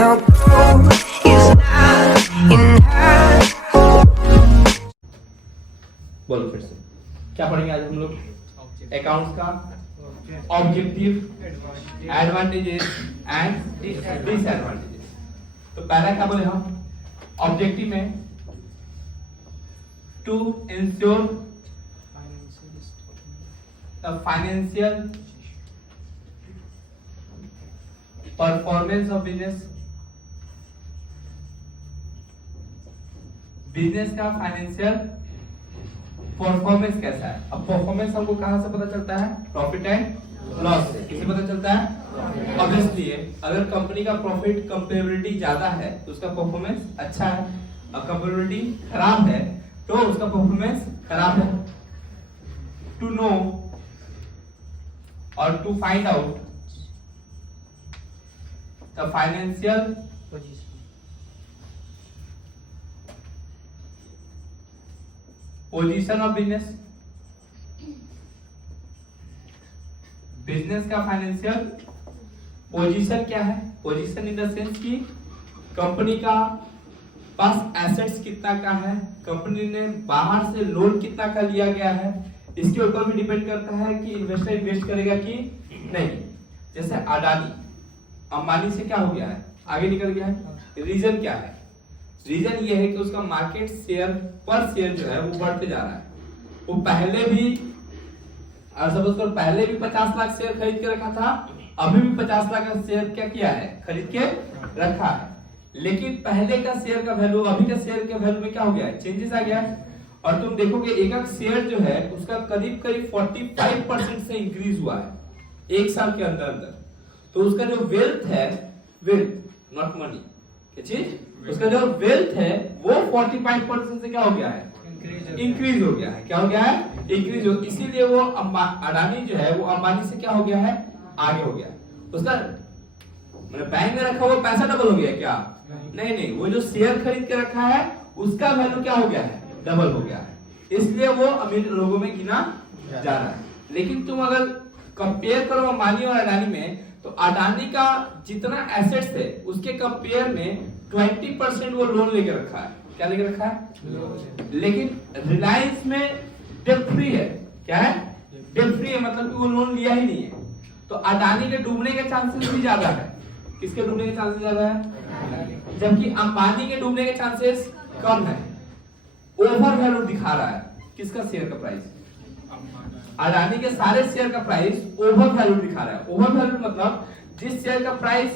no gold is not enough. बोलो फिर से क्या पढ़ेंगे आज हम लोग? अकाउंट्स का ऑब्जेक्टिव, एडवांटेजेस एंड डिसएडवांटेजेस। तो पहला क्या बोले हम ऑब्जेक्टिव में? To ensure the financial performance of business. Business का फाइनेंशियल परफॉर्मेंस कैसा है? अब परफॉर्मेंस हमको कहां से पता चलता है? प्रॉफिट एंड लॉस से। किससे पता चलता है? ऑब्वियसली अगर कंपनी का प्रॉफिट कंपेरेबिलिटी ज्यादा है तो उसका परफॉर्मेंस अच्छा है, और कंपेरेबिलिटी खराब है तो उसका परफॉर्मेंस खराब है। टू नो और to find out the financial position of business. Business का फाइनेंशियल पोजीशन क्या है? पोजीशन इन द सेंस कि कंपनी का पास एसेट्स कितना का है, कंपनी ने बाहर से लोन कितना का लिया गया है, इसके ऊपर भी डिपेंड करता है कि इन्वेस्टर इन्वेस्ट करेगा कि नहीं। जैसे अडानी अंबानी से क्या हो गया है? आगे निकल गया है। रीजन क्या है? रीजन ये है कि उसका मार्केट शेयर पर शेयर जो है वो बढ़ते जा रहा है। वो पहले भी सपोज करो पहले भी 50 लाख शेयर खरीद के रखा था, अभी भी 50 लाख का शेयर क्या किया है? खरीद के रखा है। लेकिन पहले का शेयर का वैल्यू अभी का शेयर के वैल्यू में क्या हो गया है? चेंजेस आ गया है। और तुम देखोगे एक एक शेयर जो है उसका करीब करीब 45% से इंक्रीज हुआ है एक साल के अंदर अंदर। तो उसका जो वेल्थ है, वेल्थ नॉट मनी, क्या चीज? उसका जो वेल्थ है वो 45% से क्या हो गया है? इंक्रीज हो गया है। क्या हो गया है? इंक्रीज हो। इसीलिए वो अडानी जो है वो अंबानी से क्या हो गया है? आगे हो गया। उसका मतलब बैंक में रखा हुआ पैसा डबल हो गया क्या? नहीं नहीं, वो जो शेयर खरीद के रखा है उसका वैल्यू क्या हो गया है? डबल हो गया है। इसलिए वो अमीर लोगों में गिना जा रहा है। लेकिन तुम अगर कंपेयर करो अंबानी और अडानी में, तो अडानी का जितना एसेट्स है उसके कंपेयर में 20% वो लोन लेके रखा है। क्या लेके रखा है? लेकिन रिलायंस में डेट फ्री है। क्या है? डेट फ्री है, मतलब कि वो लोन लिया ही नहीं है। तो अडानी के डूबने के चांसेस भी ज्यादा है। किसके डूबने के चांसेस ज्यादा है? जबकि अंबानी के डूबने के चांसेस कम है। ओवर वैल्यू दिखा रहा है किसका? शेयर का प्राइस। अडानी के सारे शेयर का प्राइस ओवर वैल्यू दिखा रहा है। ओवर वैल्यू मतलब जिस शेयर का प्राइस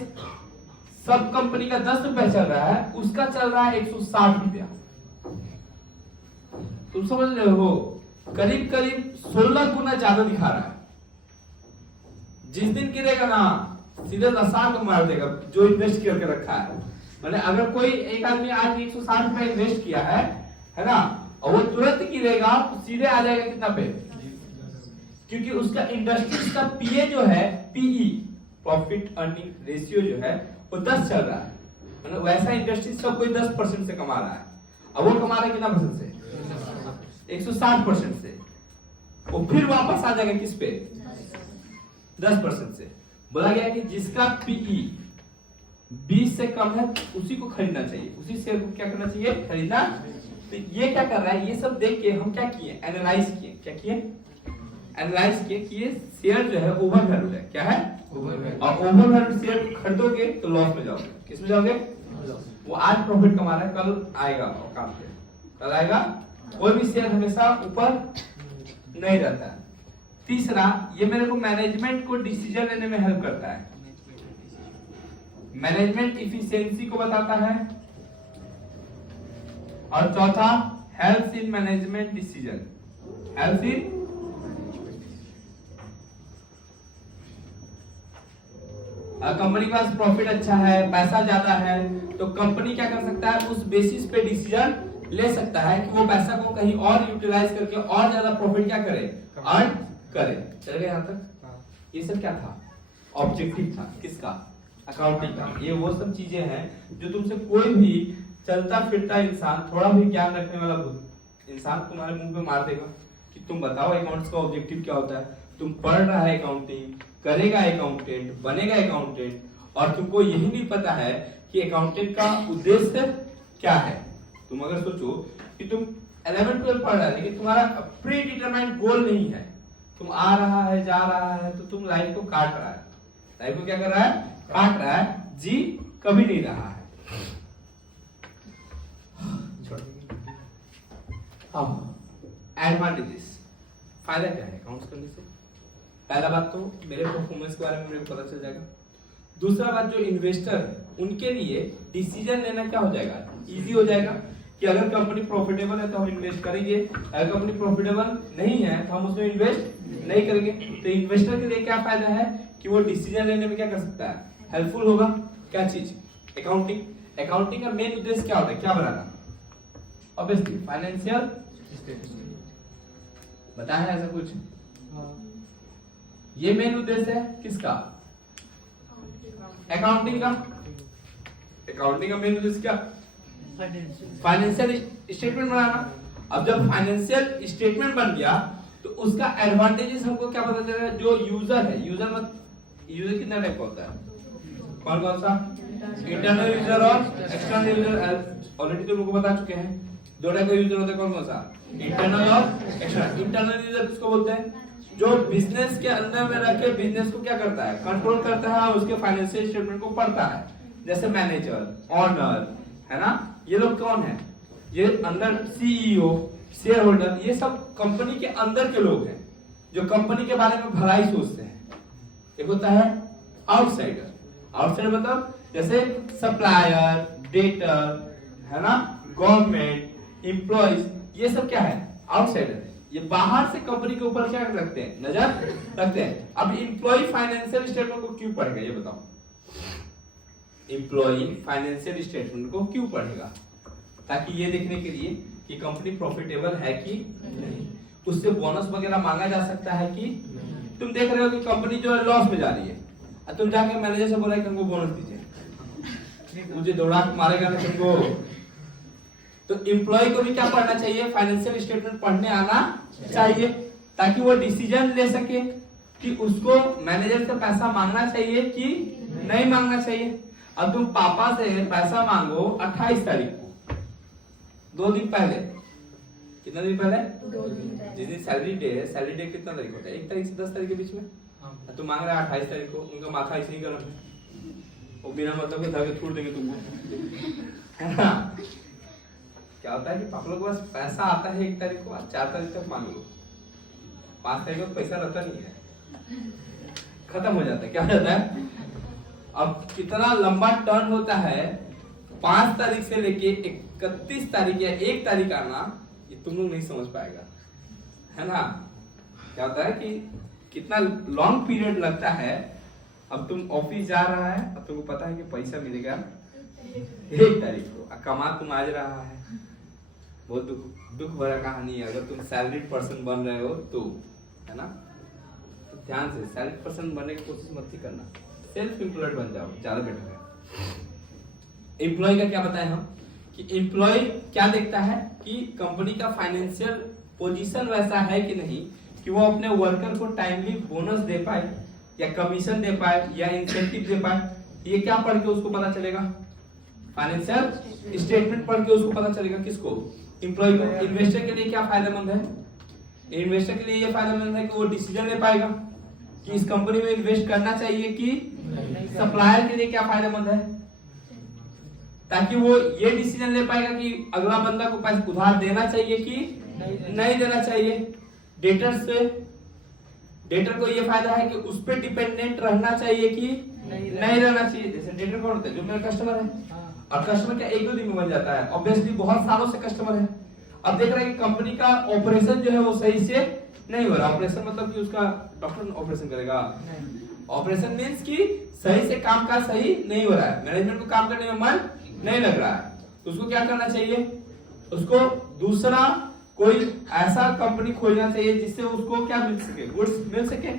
सब कंपनी का 10 रुपए चल रहा है उसका चल रहा है 160 रुपया। तुम समझ रहे हो? करीब करीब 16 गुना ज्यादा दिखा रहा है। जिस दिन गिरेगा ना सीधे लसा को मार देगा जो इन्वेस्ट करके रखा है। मतलब अगर कोई एक आदमी आज 160 रुपया इन्वेस्ट किया है ना, और वो तुरंत गिरेगा तो सीधे आ जाएगा कितना पे? क्योंकि उसका इंडस्ट्री का पीए जो है, पीई प्रॉफिट अर्निंग रेशियो जो है वो 10 चल रहा है। मतलब वैसा इंडस्ट्री सब कोई 10% से कमा रहा है। अब वो कमा रहा है कितना परसेंट से? 160% से। वो फिर वापस आ जाएगा किस पे? 10% से। बोला गया कि जिसका पीई 20 से कम है उसी को खरीदना चाहिए, उसी शेयर को क्या करना चाहिए? खरीदना। तो ये क्या कर रहा है? ये सब देख के हम क्या किए? एनालाइज किए। क्या किए? एनालाइज किए कि ये शेयर जो है ओवर वैल्यू है। क्या है? और ओवर वैल्यू शेयर खरीदोगे तो लॉस में जाओगे। किस में जाओगे? वो आज प्रॉफिट कमा रहा है, कल आएगा काम पे, कल आएगा। कोई भी शेयर हमेशा ऊपर नहीं रहता है। तीसरा, ये मेरे को मैनेजमेंट को डिसीजन लेने में हेल्प करता है। मैनेजमेंट इफिशियंसी को बताता है। और चौथा, helps in management decision. Helps in company के पास प्रॉफिट अच्छा है, पैसा ज्यादा है, तो कंपनी क्या कर सकता है? उस बेसिस पे डिसीजन ले सकता है कि वो पैसा को कहीं और यूटिलाइज करके और ज्यादा प्रॉफिट क्या करे? अर्न करे। चल गए यहाँ तक? ये सब क्या था? ऑब्जेक्टिव था। किसका? अकाउंटिंग का। ये वो सब चीजें हैं जो तुमसे कोई भी चलता फिरता इंसान, थोड़ा भी ज्ञान रखने वाला इंसान तुम्हारे मुंह पे मार देगा कि तुम बताओ अकाउंट्स का ऑब्जेक्टिव क्या होता है। तुम पढ़ रहा है अकाउंटिंग, करेगा अकाउंटेंट, बनेगा अकाउंटेंट, और तुमको यही नहीं पता है कि अकाउंटेंट का उद्देश्य क्या है। तुम अगर सोचो कि तुम 11-12 पढ़ रहा है लेकिन तुम्हारा प्री डिटरमाइंड गोल नहीं है, तुम आ रहा है जा रहा है, तो तुम लाइफ को काट रहा है। लाइफ को क्या कर रहा है? काट रहा है, जी कभी नहीं रहा है। एडवांटेजेस, फायदा क्या है अकाउंट्स करने से? पहला बात तो मेरे परफॉर्मेंस के बारे में मेरे को पता चल जाएगा। दूसरा बात, जो इन्वेस्टर है उनके लिए डिसीजन लेना क्या हो जाएगा? इजी हो जाएगा कि अगर कंपनी प्रॉफिटेबल है तो हम इन्वेस्ट करेंगे, अगर कंपनी प्रॉफिटेबल नहीं है तो हम उसमें इन्वेस्ट नहीं करेंगे। तो इन्वेस्टर के लिए क्या फायदा है कि वो डिसीजन लेने में क्या कर सकता है? हेल्पफुल होगा। क्या चीज? अकाउंटिंग। अकाउंटिंग का मेन उद्देश्य क्या होता है? क्या बनाना? ऑब्वियसली फाइनेंशियल बताया है ऐसा कुछ? ये मेन उद्देश्य है किसका? अकाउंटिंग का। अकाउंटिंग का मेन उद्देश्य क्या? फाइनेंशियल स्टेटमेंट बनाना। अब जब फाइनेंशियल स्टेटमेंट बन गया तो उसका एडवांटेजेस हमको क्या पता चलेगा? जो यूजर है, यूजर कितना टाइप का होता है? कौन कौन सा? इंटरनल यूजर और एक्सटर्नल यूजर। ऑलरेडी तो लोगों को बता चुके हैं। दो टाइप का यूजर होता है, कौन कौन सा? इंटरनल और एक्सटर्नल। इंटरनल यूजर किसको बोलते हैं? जो बिजनेस के अंदर में रह के बिजनेस को क्या करता है? कंट्रोल करता है, उसके फाइनेंशियल स्टेटमेंट को पढ़ता है। जैसे मैनेजर, ओनर, है ना? ये लोग कौन है? ये अंदर सीईओ, शेयर होल्डर, ये सब कंपनी के अंदर के लोग हैं जो कंपनी के बारे में भलाई सोचते हैं। एक होता है आउटसाइडर। आउटसाइडर मतलब जैसे सप्लायर, डेटर, है ना, गवर्नमेंट, एम्प्लॉइज, ये सब क्या है? आउटसाइडर है। ये बाहर से कंपनी के ऊपर क्या रखते हैं? नजर रखते हैं। अब एम्प्लॉय फाइनेंशियल स्टेटमेंट को क्यों पढ़ेगा ये बताओ? एम्प्लॉय फाइनेंशियल स्टेटमेंट को क्यों पढ़ेगा? ताकि ये देखने के लिए कि कंपनी प्रॉफिटेबल है कि नहीं, उससे बोनस वगैरह मांगा जा सकता है कि तुम देख रहे हो कि कंपनी जो है लॉस में जा रही है और तुम जाके मैनेजर से बोल रहे हो कि हमको बोनस दीजिए, मुझे दौड़ा के मारेगा ना तुमको। तो एम्प्लॉय को भी क्या पढ़ना चाहिए? फाइनेंशियल स्टेटमेंट पढ़ने आना चाहिए ताकि वो डिसीजन ले सके कि उसको मैनेजर से पैसा मांगना चाहिए कि नहीं मांगना चाहिए। अब तुम पापा से पैसा मांगो 28 तारीख को, 2 दिन पहले। कितना दिन पहले? 2 दिन पहले। जिस दिन सैलरी डे है, सैलरी डे कितना तारीख होता है? 1 तारीख से 10 तारीख के बीच में। तुम मांग रहे 28 तारीख को, उनका माथा ऐसे ही गर्म है, वो बिना मतलब के धागे छोड़ देंगे तुमको, है ना? क्या होता है कि पापा लोग के पास पैसा आता है 1 तारीख को, 4 तारीख तक मांग लो, 5 तारीख को पैसा रहता नहीं है, खत्म हो जाता है। क्या हो जाता है? अब कितना लंबा टर्न होता है, 5 तारीख से लेके 31 तारीख या 1 तारीख आना, ये तुम लोग नहीं समझ पाएगा, है ना? क्या होता है कि कितना लॉन्ग पीरियड लगता है। अब तुम ऑफिस जा रहा है, अब तुमको पता है कि पैसा मिलेगा 1 तारीख को, कमा तुम आज रहा है। बहुत दुख भरा कहानी है अगर तुम सैलरीड पर्सन बन रहे हो तो, है ना? तो ध्यान से सैलरीड पर्सन बनने की कोशिश मत ही करना, सेल्फ एम्प्लॉयड बन जाओ, ज्यादा बेटर है। एम्प्लॉय का क्या बताएं हम कि एम्प्लॉय क्या देखता है कि कंपनी का फाइनेंशियल पोजीशन वैसा है कि नहीं कि वो अपने वर्कर को टाइमली बोनस दे पाए या कमीशन दे पाए या इंसेंटिव दे पाए। ये क्या पढ़ के उसको पता चलेगा? फाइनेंशियल स्टेटमेंट पढ़ के उसको पता चलेगा। किसको? एम्प्लॉय को। इन्वेस्टर के लिए क्या फायदेमंद है? इन्वेस्टर के लिए ये फायदेमंद है कि वो डिसीजन ले पाएगा कि इस कंपनी में इन्वेस्ट करना चाहिए कि। सप्लायर के लिए क्या फायदेमंद है? ताकि वो ये डिसीजन ले पाएगा कि अगला बंदा को पैसा उधार देना चाहिए कि नहीं देना चाहिए। डेटर को ये फायदा है कि उस पर डिपेंडेंट रहना चाहिए कि नहीं रहना चाहिए। जैसे डेटर कौन होता है? जो मेरा कस्टमर है, और कस्टमर क्या 1-2 दिन में बन जाता है? ऑब्वियसली बहुत सालों से कस्टमर है। अब देख रहा है कि कंपनी का ऑपरेशन जो है वो सही से नहीं हो रहा। ऑपरेशन मतलब कि उसका डॉक्टर ऑपरेशन करेगा, ऑपरेशन मींस कि सही से काम का सही नहीं हो रहा है, मैनेजमेंट को काम करने में मन नहीं लग रहा है, तो उसको क्या करना चाहिए? उसको दूसरा कोई ऐसा कंपनी खोजना चाहिए जिससे उसको क्या मिल सके? गुड्स मिल सके।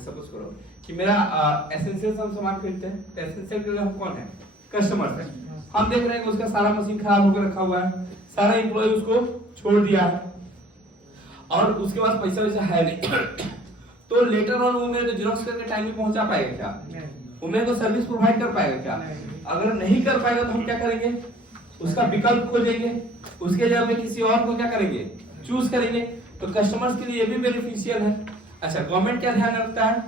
सपोज करो कि मेरा एसेंशियल हम सामान खरीदते हैं, तो एसेंशियल के लिए हम कौन है? कस्टमर है। हम देख रहे हैं कि उसका सारा मशीन खराब होकर रखा हुआ है, सारा एम्प्लॉय उसको छोड़ दिया है और उसके पास पैसा वैसा है नहीं तो लेटर ऑन वो मेरे को जेरॉक्स करके टाइम में पहुंचा पाएगा क्या? वो मेरे को सर्विस प्रोवाइड कर पाएगा क्या? अगर नहीं कर पाएगा तो हम क्या करेंगे? उसका विकल्प खोजेंगे, उसके जगह पे किसी और को क्या करेंगे? चूज करेंगे। तो कस्टमर्स के लिए ये भी बेनिफिशियल है। अच्छा, गवर्नमेंट क्या ध्यान रखता है?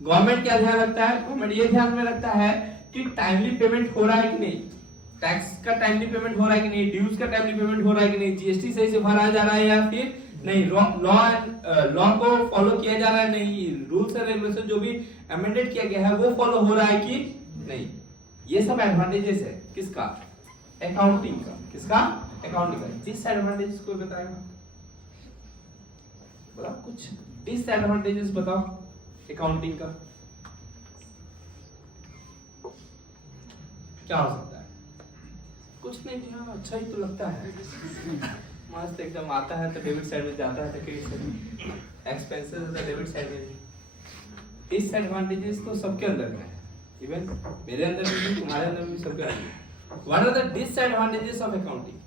गवर्नमेंट क्या ध्यान रखता है? गवर्नमेंट ये ध्यान में रखता है कि टाइमली पेमेंट हो रहा है कि नहीं, टैक्स का टाइमली पेमेंट हो रहा है कि नहीं, ड्यूज का टाइमली पेमेंट हो रहा है कि नहीं, जीएसटी सही से भरा जा रहा है या फिर नहीं, लॉ को फॉलो किया जा रहा है नहीं, रूल्स एंड रेगुलेशन जो भी अमेंडेड किया गया है वो फॉलो हो रहा है कि नहीं। ये सब एडवांटेजेस है किसका? अकाउंटिंग का। किसका? अकाउंटिंग का। डिसएडवांटेजेस कोई बताएगा? बताओ कुछ डिसएडवांटेजेस बताओ अकाउंटिंग का। क्या हो सकता है? कुछ नहीं भैया, अच्छा ही तो लगता है, मस्त एकदम आता है तो डेबिट साइड में जाता है तो क्रेडिट साइड में, एक्सपेंसेस है तो डेबिट साइड में। डिसएडवांटेजेस तो सबके अंदर में है, इवन मेरे अंदर भी, तुम्हारे अंदर भी, सबके अंदर में। What are the disadvantages of accounting?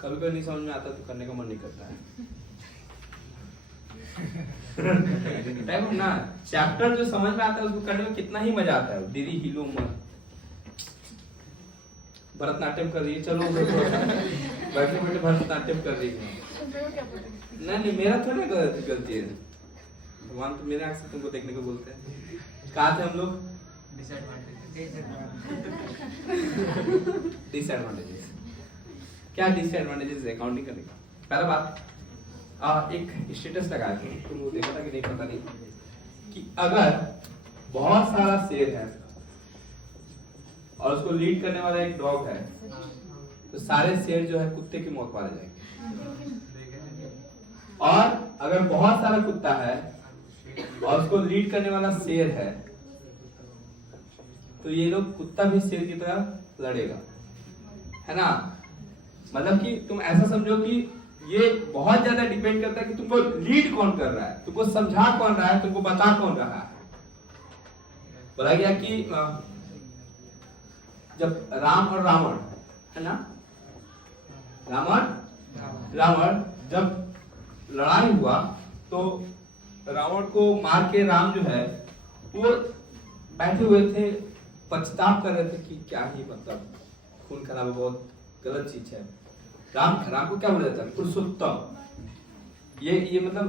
कभी कभी नहीं समझ में आता तो करने का मन नहीं करता है। देखो ना, चैप्टर जो समझ में आता है उसको करने में कितना ही मजा आता है। दीदी हिलो मत, भरतनाट्यम कर रही है, चलो बैठे बैठे भरतनाट्यम कर रही है। नहीं, मेरा थोड़ा गलती है, भगवान तो मेरे आंख से तुमको देखने को बोलते हैं। कहा थे हम लोग? डिसएडवांटेजेस। क्या डिसएडवांटेजेस है अकाउंटिंग करने का? पहला बात, एक स्टेटस लगाया था, तुमको देखा था कि नहीं पता नहीं, कि अगर बहुत सारा शेर है और उसको लीड करने वाला एक डॉग है तो सारे शेर जो है कुत्ते की मौत मारे जाएंगे। और अगर बहुत सारा कुत्ता है और उसको लीड करने वाला शेर है तो ये लोग, कुत्ता भी शेर की तरह लड़ेगा, है ना? मतलब कि तुम ऐसा समझो कि ये बहुत ज्यादा डिपेंड करता है कि तुमको लीड कौन कर रहा है, तुमको समझा कौन रहा है, तुमको बता कौन रहा है। बोला गया कि जब राम और रावण, है ना, रावण जब लड़ाई हुआ तो रावण को मार के राम जो है वो बैठे हुए थे, पछताव कर रहे थे कि क्या ही, मतलब खून खराबा बहुत गलत चीज है। राम को क्या बोला जाता है? पुरुषोत्तम। ये मतलब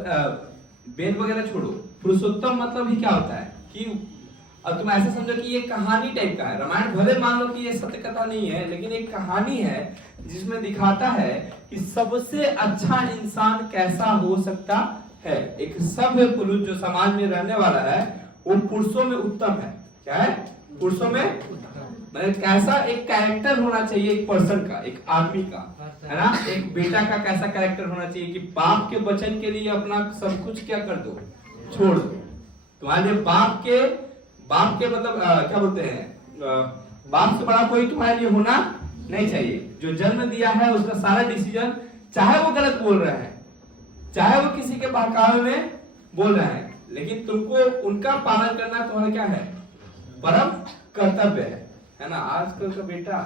वेद वगैरह छोड़ो, पुरुषोत्तम मतलब ही क्या होता है कि, अब तुम ऐसे समझो कि ये कहानी टाइप का है। रामायण भले मान लो कि ये सत्य कथा नहीं है, लेकिन एक कहानी है जिसमें दिखाता है कि सबसे अच्छा इंसान कैसा हो सकता है। एक सभ्य पुरुष जो समाज में रहने वाला है वो पुरुषों में उत्तम है। क्या है? पुरुषों में, मतलब कैसा एक कैरेक्टर होना चाहिए एक पर्सन का, एक आदमी का, है ना? एक बेटा का कैसा कैरेक्टर होना चाहिए कि बाप के वचन के लिए अपना सब कुछ क्या कर दो, छोड़ दो। तुम्हारे बाप के मतलब क्या बोलते हैं, बाप से बड़ा कोई तुम्हारे लिए होना नहीं चाहिए। जो जन्म दिया है उसका सारा डिसीजन, चाहे वो गलत बोल रहे हैं, चाहे वो किसी के बहकावे में बोल रहे हैं, लेकिन तुमको उनका पालन करना तुम्हारा क्या है? परम कर्तव्य है ना? आजकल का बेटा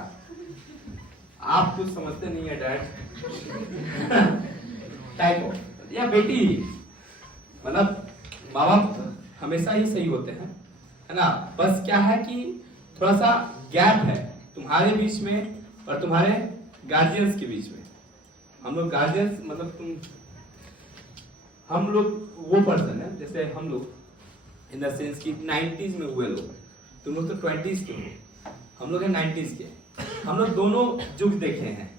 आप कुछ समझते नहीं है डैड टाइप या बेटी, मतलब माँ बाप हमेशा ही सही होते हैं, है ना? बस क्या है कि थोड़ा सा गैप है तुम्हारे बीच में और तुम्हारे गार्जियंस के बीच में। हम लोग गार्जियंस मतलब हम लोग वो पर्सन है, जैसे हम लोग इन द सेंस कि 90s में हुए लोग, तुम लोग तो 20s के हो, हम लोग हैं 90s के। हम लोग दोनों युग देखे हैं।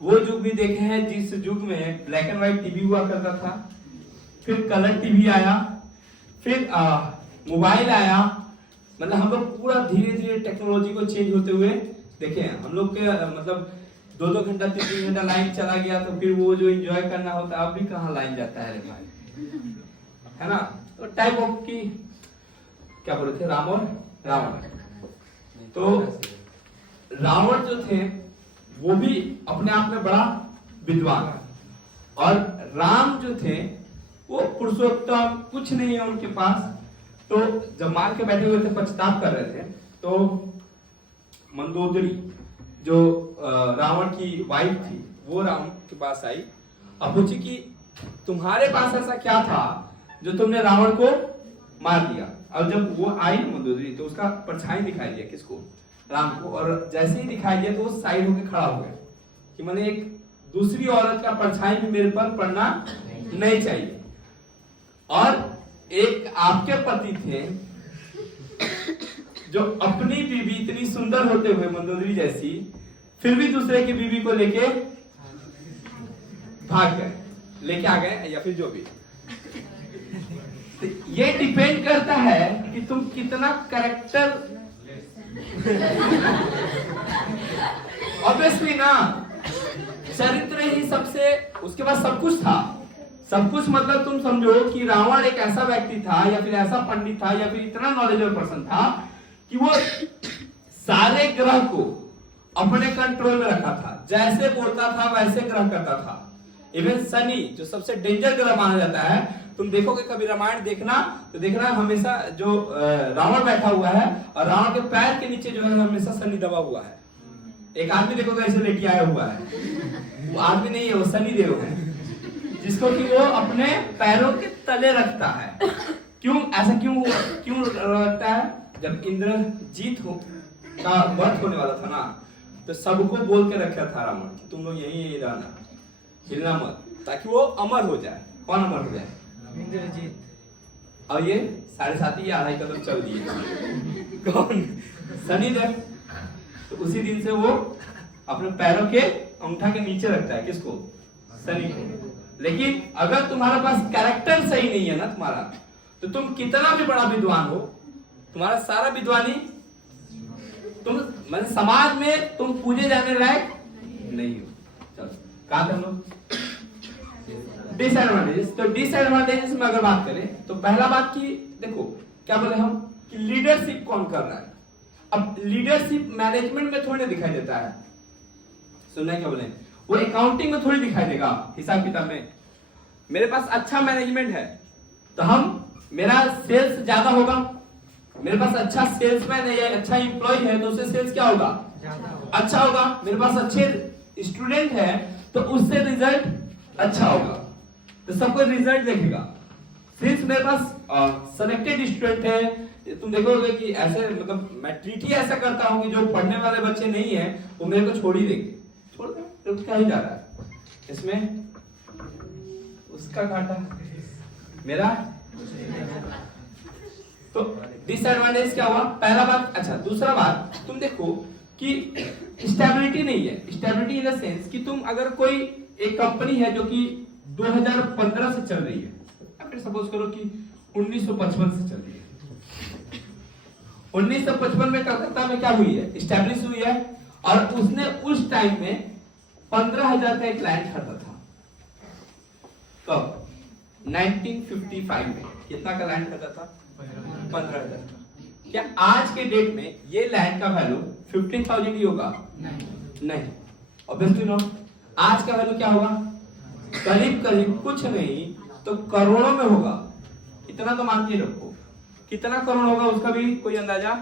वो युग भी देखे हैं जिस युग में ब्लैक एंड व्हाइट टीवी हुआ करता था, फिर कलर टीवी आया, फिर मोबाइल आया। मतलब हम लोग पूरा धीरे धीरे टेक्नोलॉजी को चेंज होते हुए देखे हैं। हम लोग के मतलब 2-2 घंटा 3-3 घंटा लाइन चला गया तो फिर वो जो एंजॉय करना होता है, अब भी कहाँ लाइन जाता है रे भाई, है ना? तो टाइप ऑफ की क्या बोले थे, राम और रावण। तो रावण जो थे वो भी अपने आप में बड़ा विद्वान, और राम जो थे वो पुरुषोत्तम, कुछ नहीं है उनके पास। तो जब मार के बैठे हुए थे, पछताव कर रहे थे, तो मंदोदरी जो रावण की वाइफ थी वो राम के पास आई और पूछी कि तुम्हारे पास ऐसा क्या था जो तुमने रावण को मार दिया? और जब वो आई ना मंदोदरी तो उसका परछाई दिखाई दिया किसको? राम को। और जैसे ही दिखाई दिया तो वो साइड होके खड़ा हो गया कि मैंने एक दूसरी औरत का परछाई भी मेरे पर पड़ना नहीं चाहिए। और एक आपके पति थे जो अपनी बीवी इतनी सुंदर होते हुए मंदोदरी जैसी, फिर भी दूसरे की बीवी को लेके भाग गए, लेके आ गए या फिर जो भी। तो ये डिपेंड करता है कि तुम कितना कैरेक्टर, ऑब्वियसली ना, चरित्र ही सबसे, उसके बाद सब कुछ था। सब कुछ मतलब तुम समझो कि रावण एक ऐसा व्यक्ति था या फिर ऐसा पंडित था या फिर इतना नॉलेजेबल पर्सन था कि वो सारे ग्रह को अपने कंट्रोल में रखा था, जैसे बोलता था वैसे ग्रह करता था। इवन शनि जो सबसे डेंजर ग्रह माना जाता है, तुम देखोगे कभी रामायण देखना तो देखना हमेशा जो रावण बैठा हुआ है और रावण के पैर के नीचे जो है हमेशा शनि दबा हुआ है। एक आदमी देखोगे ऐसे लेके आया हुआ है, वो आदमी नहीं है, वो शनि देव है, जिसको कि वो अपने पैरों के तले रखता है। क्यों ऐसा क्यों रखता है? जब इंद्रजीत का वध होने वाला था ना, तो सबको बोल के रखा था रावण कि तुम लोग यहीं रहना, हिलना मत, ताकि वो अमर हो जाए। कौन अमर हो जाए? इंद्रजीत। और ये 7.5 या 2.5 कदम चल दिए। कौन? शनिदेव। तो उसी दिन से वो अपने पैरों के अंगूठा के नीचे रखता है। किसको? शनि को। लेकिन अगर तुम्हारे पास कैरेक्टर सही नहीं है ना तुम्हारा, तो तुम कितना भी बड़ा विद्वान हो, तुम्हारा सारा विद्वानी तुम मतलब समाज में तुम पूजे जाने लायक नहीं हो। चलो कहां थे हम लोग? डिसएडवांटेजेस। तो डिसएडवांटेजेस में अगर बात करें तो पहला बात की देखो क्या बोले हम कि लीडरशिप कौन कर रहा है। अब लीडरशिप मैनेजमेंट में थोड़ी दिखाई देता है, सुनना क्या बोले, वो अकाउंटिंग में थोड़ी दिखाई देगा, हिसाब किताब में। मेरे पास अच्छा मैनेजमेंट है तो मेरा सेल्स ज्यादा होगा, मेरे पास अच्छा सेल्समैन है या अच्छा एम्प्लॉय है तो उससे सेल्स क्या होगा? अच्छा होगा। मेरे पास अच्छे स्टूडेंट है तो उससे रिजल्ट अच्छा होगा, तो सबको रिजल्ट देखेगा। सिंस मेरे पास सेलेक्टेड स्टूडेंट है, तुम देखोगे कि ऐसे मतलब मैं ट्रीट ही ऐसा करता हूँ कि जो पढ़ने वाले बच्चे नहीं है वो मेरे को छोड़ ही देंगे। छोड़ दे तो क्या ही जा रहा है इसमें, उसका घाटा मेरा। तो डिसएडवांटेज क्या हुआ? पहला बात। अच्छा दूसरा बात, तुम देखो कि स्टेबिलिटी नहीं है। स्टेबिलिटी इन द सेंस कि तुम अगर कोई एक कंपनी है जो कि 2015 से चल रही है, या फिर सपोज करो कि 1955 से चल रही है। 1955 में कलकत्ता में क्या हुई है? स्टैब्लिश हुई है, और उसने उस टाइम में 15,000 का एक लैंड खरीदा था। कब? 1955 में कितना का लैंड खरीदा था? 15,000 का। क्या आज के डेट में ये लैंड का वैल्यू 15,000 ही होगा? नहीं, ऑब्वियसली नॉट। आज का वैल्यू क्या होगा? करीब करीब कुछ नहीं तो करोड़ों में होगा। इतना तो मान के रखो, कितना करोड़ होगा उसका भी कोई अंदाजा?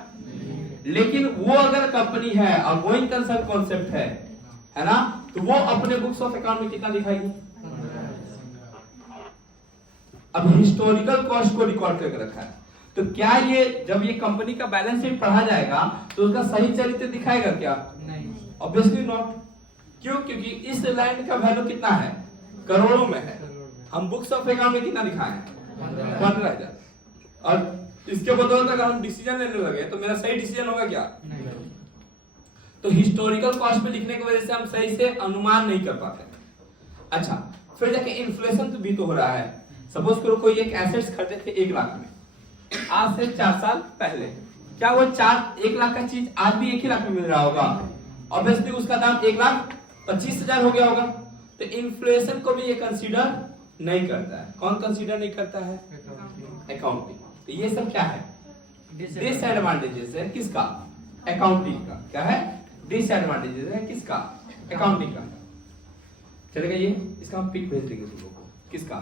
लेकिन वो अगर कंपनी है और गोइंग कंसर्न कॉन्सेप्ट है ना, तो वो अपने बुक्स ऑफ अकाउंट में कितना दिखाएगी? अब हिस्टोरिकल कॉस्ट को रिकॉर्ड करके रखा है, तो क्या ये जब ये कंपनी का बैलेंस शीट पढ़ा जाएगा तो उसका सही चरित्र दिखाएगा क्या? नहीं, ऑब्वियसली नॉट। क्यों? क्योंकि इस लैंड का वैल्यू कितना है? करोड़ों में है। हम बुक्स ऑफ अकाउंट में कितना दिखाए हैं? 15,000। और इसके बदौलत अगर हम डिसीजन लेने लगे तो मेरा सही डिसीजन होगा क्या? नहीं। तो हिस्टोरिकल कॉस्ट में लिखने की वजह से हम सही से अनुमान नहीं कर पाते। अच्छा, फिर जाके इन्फ्लेशन भी तो हो रहा है। सपोज करो कोई एक एसेट्स खरीदे थे 1 लाख में, आज से 4 साल पहले, क्या वो 1 लाख का चीज आज भी 1 ही लाख में मिल रहा होगा? ऑब्वियसली उसका दाम 1,25,000 हो गया होगा। तो इन्फ्लेशन को भी ये कंसीडर नहीं करता है। कौन कंसीडर नहीं करता है? अकाउंटिंग। तो ये सब क्या है? डिसएडवांटेजेस है। किसका? अकाउंटिंग का। क्या है? डिसएडवांटेजेस है किसका? अकाउंटिंग का। चलेगा ये, इसका हम पिक भेज देंगे तुम लोगों को। किसका?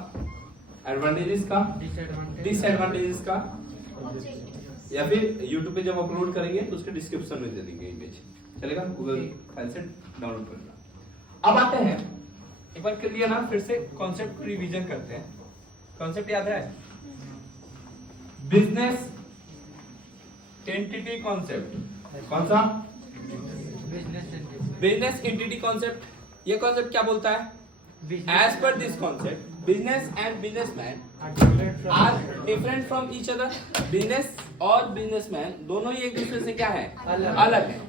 एडवांटेजेस का, डिसएडवांटेजेस का, या फिर YouTube पे जब अपलोड करेंगे तो उसके डिस्क्रिप्शन में दे देंगे इमेज। चलेगा? गूगल फाइल से डाउनलोड करना। अब आते हैं एक बार कर लिया ना, फिर से कॉन्सेप्ट को रिवीजन करते हैं। कॉन्सेप्ट याद है? Business entity concept. कौन सा? Business entity concept. ये कॉन्सेप्ट क्या बोलता है? As per this concept business and businessman are different from each other. Business और बिजनेसमैन दोनों ही एक दूसरे से क्या है? अलग है।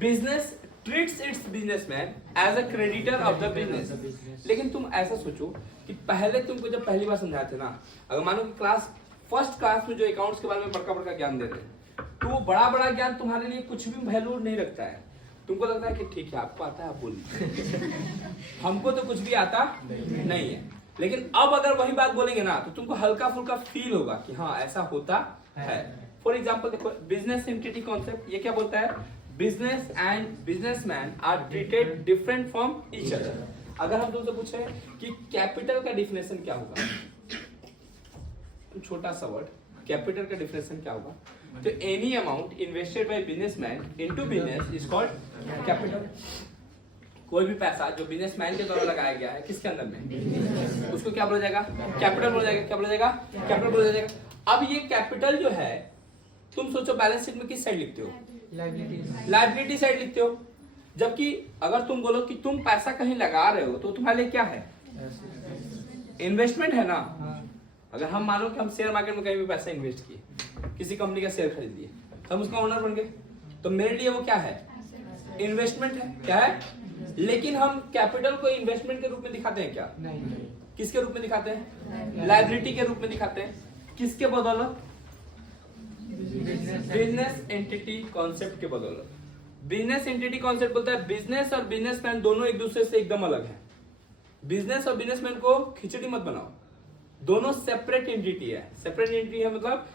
Business treats its businessman as a creditor of the business. लेकिन तुम ऐसा सोचो कि पहले तुमको जब पहली बार समझाए थे ना, अगर मानो कि फर्स्ट क्लास में जो अकाउंट्स के बारे में बड़का बड़का ज्ञान दे रहे हैं, तो वो बड़ा बड़ा ज्ञान तुम्हारे लिए कुछ भी वैल्यू नहीं रखता है। तुमको लगता है कि ठीक है आपको आता है, आप बोलिए। हमको तो कुछ भी आता नहीं है। लेकिन अब अगर वही बात बोलेंगे ना, तो तुमको हल्का फुल्का फील होगा कि हाँ ऐसा होता है। फॉर एग्जाम्पल देखो, बिजनेस एंटिटी कॉन्सेप्ट ये क्या बोलता है? Business and businessman are treated different from each other. अगर हम तुमसे पूछे कि कैपिटल का डिफिनेशन क्या होगा, छोटा सा वर्ड, कैपिटल का डिफिनेशन क्या होगा? तो any amount invested bye businessman into business is called capital. कोई भी पैसा जो बिजनेसमैन के द्वारा लगाया गया है किसके अंदर में, उसको क्या बोला जाएगा? कैपिटल बोला जाएगा। क्या बोला जाएगा? कैपिटल बोला जाएगा। अब ये कैपिटल जो है, तुम सोचो बैलेंस शीट में किस साइड लिखते हो? लायबिलिटी साइड लिखते हो। जबकि अगर तुम बोलो कि तुम पैसा कहीं लगा रहे हो, तो तुम्हारे लिए क्या है? इन्वेस्टमेंट है ना। अगर हम मानो कि हम शेयर मार्केट में कहीं भी पैसा इन्वेस्ट किए, किसी कंपनी का शेयर खरीद लिए, हम उसका ओनर बन गए, तो मेरे लिए वो क्या है? इन्वेस्टमेंट है। क्या है? लेकिन हम कैपिटल को इन्वेस्टमेंट के रूप में दिखाते हैं क्या? नहीं। किसके रूप में दिखाते हैं? लायबिलिटी के रूप में दिखाते हैं। किसके बदौलत? बिजनेस एंटिटी कॉन्सेप्ट के बदौलत। बिजनेस एंटिटी कॉन्सेप्ट बोलता है बिजनेस और बिजनेसमैन दोनों एक दूसरे से एकदम अलग है। बिजनेस और बिजनेसमैन को खिचड़ी मत बनाओ, दोनों सेपरेट एंटिटी है। सेपरेट एंटिटी है मतलब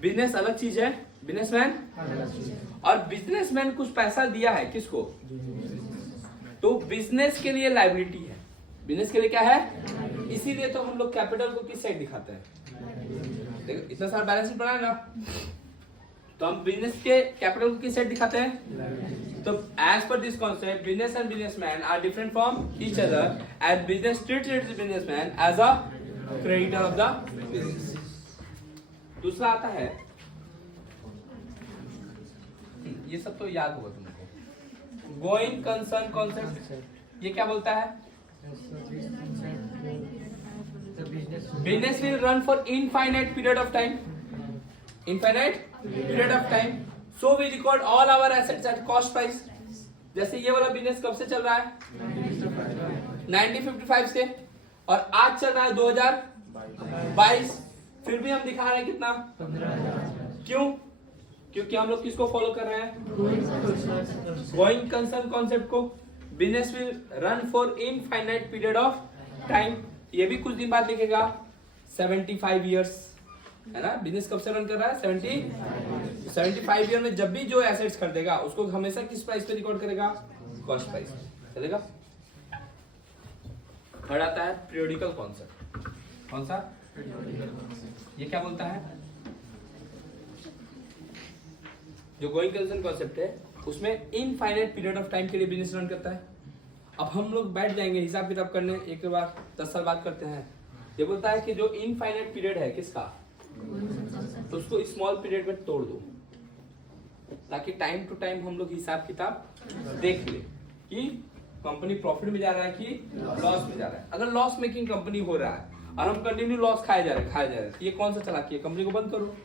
बिजनेस अलग चीज है, बिजनेसमैन, और बिजनेसमैन कुछ पैसा दिया है किसको? तो बिजनेस के लिए लायबिलिटी है, बिजनेस के लिए क्या है? इसीलिए तो हम लोग कैपिटल को किस साइड दिखाते हैं? देखो इतना सारा बैलेंस शीट बनाया ना, तो हम बिजनेस के कैपिटल को किस साइड दिखाते हैं? तो as per this concept business and businessman are different from each other as business treats its businessman as a creditor of the business. दूसरा आता है, ये सब तो याद होगा तुमको, गोइंग कंसर्न कॉन्सेप्ट। ये क्या बोलता है? Business will run for infinite period of time, infinite period of time, so we record all our assets at cost price. जैसे ये वाला बिजनेस कब से चल रहा है? 1955 से, और आज चल रहा है 2022, फिर भी हम दिखा रहे हैं कितना? 15,000। क्यों? क्योंकि हम लोग किसको फॉलो कर रहे हैं? गोइंग कंसर्न कॉन्सेप्ट को। Business will run for infinite period of time, ये भी कुछ दिन बाद दिखेगा। 75 ईयर्स है ना, बिजनेस कब से रन कर रहा है? 75 ईयर में जब भी जो एसेट्स खरीदेगा उसको हमेशा किस प्राइस पे रिकॉर्ड करेगा? कॉस्ट प्राइस चलेगा। थर्ड आता है पीरियोडिकल कॉन्सेप्ट। कौन सा? ये क्या बोलता है? जो गोइंग कंसर्न कॉन्सेप्ट है उसमें इनफाइनाइट पीरियड ऑफ टाइम के लिए बिजनेस रन करता है। अब हम लोग बैठ जाएंगे हिसाब किताब करने, एक के बाद 10 साल बाद करते हैं। ये बोलता है कि जो इनफाइनाइट पीरियड है किसका, तो उसको स्मॉल पीरियड में तोड़ दो, ताकि टाइम टू टाइम हम लोग हिसाब किताब देख ले कि कंपनी प्रॉफिट में जा रहा है कि लॉस में जा रहा है। अगर लॉस मेकिंग कंपनी हो रहा है और हम कंटिन्यू लॉस खाए जा रहे हैं, ये कौन सा चालाकी है? कंपनी को बंद करो,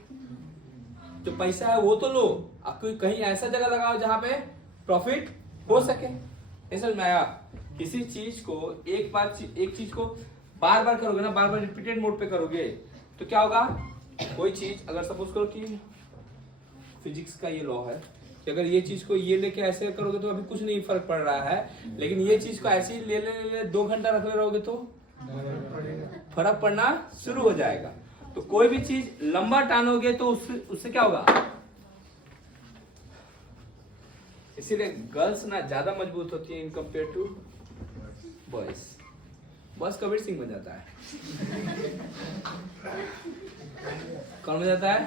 जो पैसा है वो तो लो, आपको कहीं ऐसा जगह लगाओ जहां पे प्रॉफिट हो सके। समझ में आया? किसी चीज को एक चीज को बार बार करोगे ना, बार बार रिपीटेड मोड पे करोगे तो क्या होगा? कोई चीज अगर सपोज करो कि फिजिक्स का ये लॉ है कि अगर ये चीज को ये लेके ऐसे करोगे तो अभी कुछ नहीं फर्क पड़ रहा है, लेकिन ये चीज को ऐसे ही ले 2 घंटा रख ले रहोगे तो फर्क पड़ना शुरू हो जाएगा। तो कोई भी चीज लंबा टानोगे तो उससे क्या होगा? इसीलिए गर्ल्स ना ज्यादा मजबूत होती है in compare to boys. Boys Kabir Singh बन जाता है, कौन बन जाता है?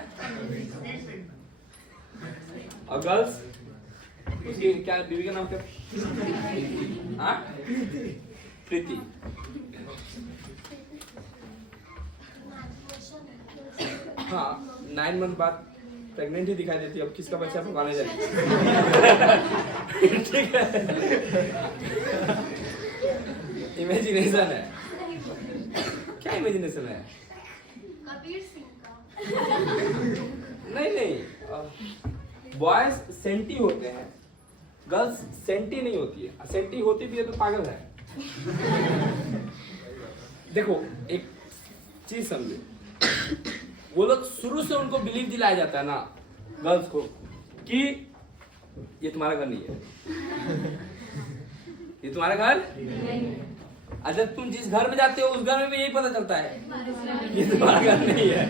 और गर्ल्स उसकी क्या बीवी का नाम क्या? प्रीति। हाँ 9 मंथ बाद प्रेग्नेंट ही दिखाई देती है, अब किसका बच्चा पकाने जाए। ठीक है, इमेजिनेशन है। क्या इमेजिनेशन है? कबीर सिंह का। नहीं, बॉयज सेंटी होते हैं, गर्ल्स सेंटी नहीं होती है। सेंटी होती भी है तो पागल है। देखो एक चीज समझो, वो लोग शुरू से उनको बिलीव दिलाया जाता है ना गर्ल्स को कि ये तुम्हारा घर नहीं है, ये तुम्हारा घर। अच्छा तुम जिस घर में जाते हो उस घर में भी यही पता चलता है ये तुम्हारा घर नहीं है।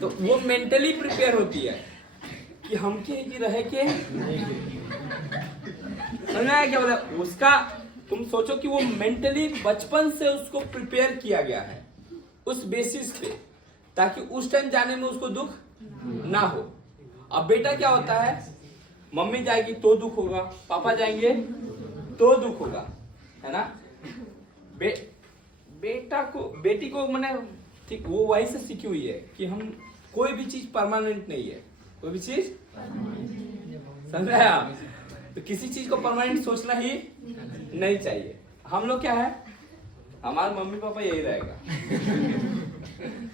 तो वो मेंटली प्रिपेयर होती है कि हम के रहे के, समझ आया क्या बोला उसका। तुम सोचो कि वो मेंटली बचपन से उसको प्रिपेयर किया गया है उस बेसिस पे, ताकि उस टाइम जाने में उसको दुख ना हो। अब बेटा क्या होता है, मम्मी जाएगी तो दुख होगा, पापा जाएंगे तो दुख होगा, है ना। बेटा को बेटी को मैंने ठीक वो वही से सीखी हुई है कि हम कोई भी चीज परमानेंट नहीं है, कोई भी चीज समझ रहे हैं आप। तो किसी चीज को परमानेंट सोचना ही नहीं चाहिए। हम लोग क्या है, हमारे मम्मी पापा यही रहेगा,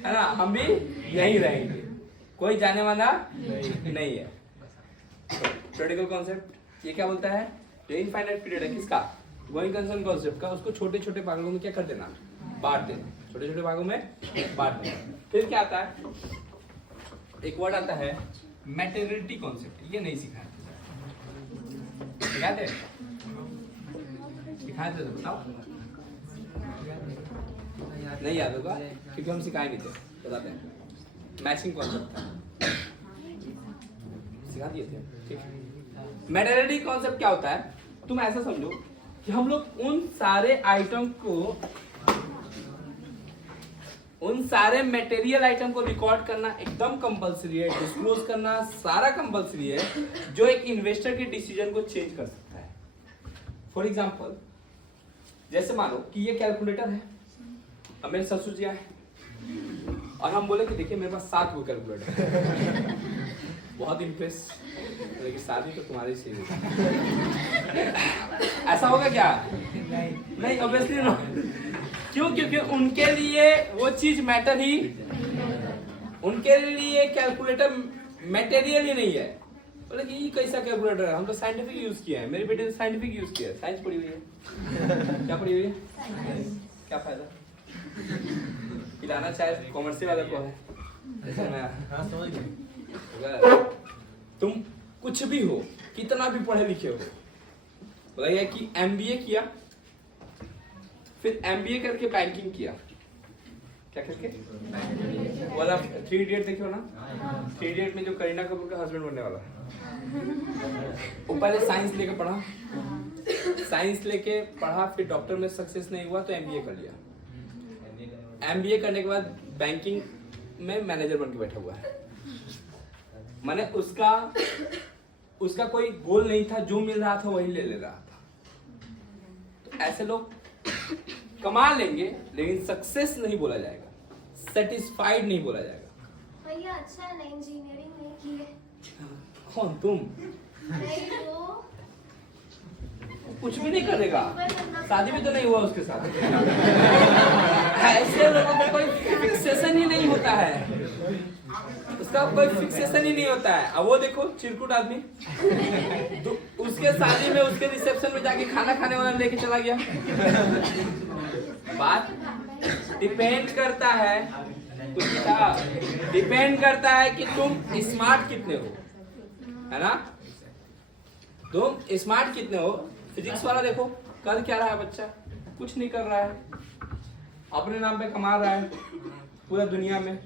है ना, हम भी यही रहेंगे, कोई जाने वाला नहीं है। प्रेक्टिकल कॉन्सेप्ट ये क्या बोलता है, जो इनफाइनाइट पीरियड है किसका, गोइंग कंसर्न कॉन्सेप्ट का, उसको छोटे छोटे भागों में क्या कर देना, बांट देना, छोटे छोटे भागों में बांट देना। फिर क्या आता है, एक वर्ड आता है मैटरनिटी कॉन्सेप्ट। ये नहीं सिखाया, सिखाते सिखाते तो बताओ, नहीं याद होगा क्योंकि हम सिखाए नहीं थे, बताते हैं। मैचिंग कॉन्सेप्ट था, सिखा दिए थे, ठीक है। मैटरनिटी कॉन्सेप्ट क्या होता है, तुम ऐसा समझो कि हम लोग उन सारे आइटम को, उन सारे मटेरियल आइटम को रिकॉर्ड करना एकदम कंपलसरी है, डिस्क्लोज करना सारा कंपलसरी है, जो एक इन्वेस्टर के डिसीजन को चेंज कर सकता है। फॉर एग्जांपल जैसे मानो कि ये कैलकुलेटर है, अब मेरे ससुर जी आए और हम बोले कि देखिए मेरे पास 7 गो कैलकुलेटर है। बहुत इंप्रेस, लेकिन शादी तो तुम्हारी से ही। ऐसा होगा क्या? नहीं ऑब्वियसली नो। क्यों? क्योंकि उनके लिए वो चीज मैटर ही, उनके लिए कैलकुलेटर मटेरियल ही नहीं है। बोले कि ये कैसा कैलकुलेटर है, हम तो साइंटिफिक यूज किया है, मेरे बेटे ने साइंटिफिक यूज किया है, साइंस पढ़ी हुई है। क्या पढ़ी हुई है? क्या फायदा, खिलाना चाहे कॉमर्स वाले को है, तुम कुछ भी हो, कितना भी पढ़े लिखे हो, बोला कि MBA किया, फिर MBA करके बैंकिंग किया, क्या करके, बोला 3 इडियट देखे हो ना, 3 इडियट में जो करीना कपूर का हस्बैंड बनने वाला, वो पहले साइंस लेके पढ़ा, साइंस लेके पढ़ा, फिर डॉक्टर में सक्सेस नहीं हुआ तो MBA कर लिया। MBA करने के बाद बैंकिंग में मैनेजर बन के बैठा हुआ है। माने उसका कोई गोल नहीं था, जो मिल रहा था वही ले रहा था। तो ऐसे लोग कमा लेंगे लेकिन सक्सेस नहीं बोला जाएगा, सेटिस्फाइड नहीं बोला जाएगा। भैया अच्छा है ना, इंजीनियरिंग नहीं की है। कौन तुम? नहीं वो कुछ भी नहीं करेगा, शादी भी तो नहीं हुआ उसके साथ। ऐसे लोगों को कोई फिक्सेशन ही नहीं होता है, उसका कोई फिक्सेशन ही नहीं होता है। अब वो देखो चिरकुट आदमी, तो उसके शादी में उसके रिसेप्शन में जाके खाना खाने वाला लेके चला गया। बात डिपेंड करता है, तो डिपेंड करता है कि तुम स्मार्ट कितने हो, है ना। तुम स्मार्ट कितने हो। फिजिक्स वाला देखो कर क्या रहा है बच्चा, कुछ नहीं कर रहा है, अपने नाम पे कमा रहा है पूरा दुनिया में।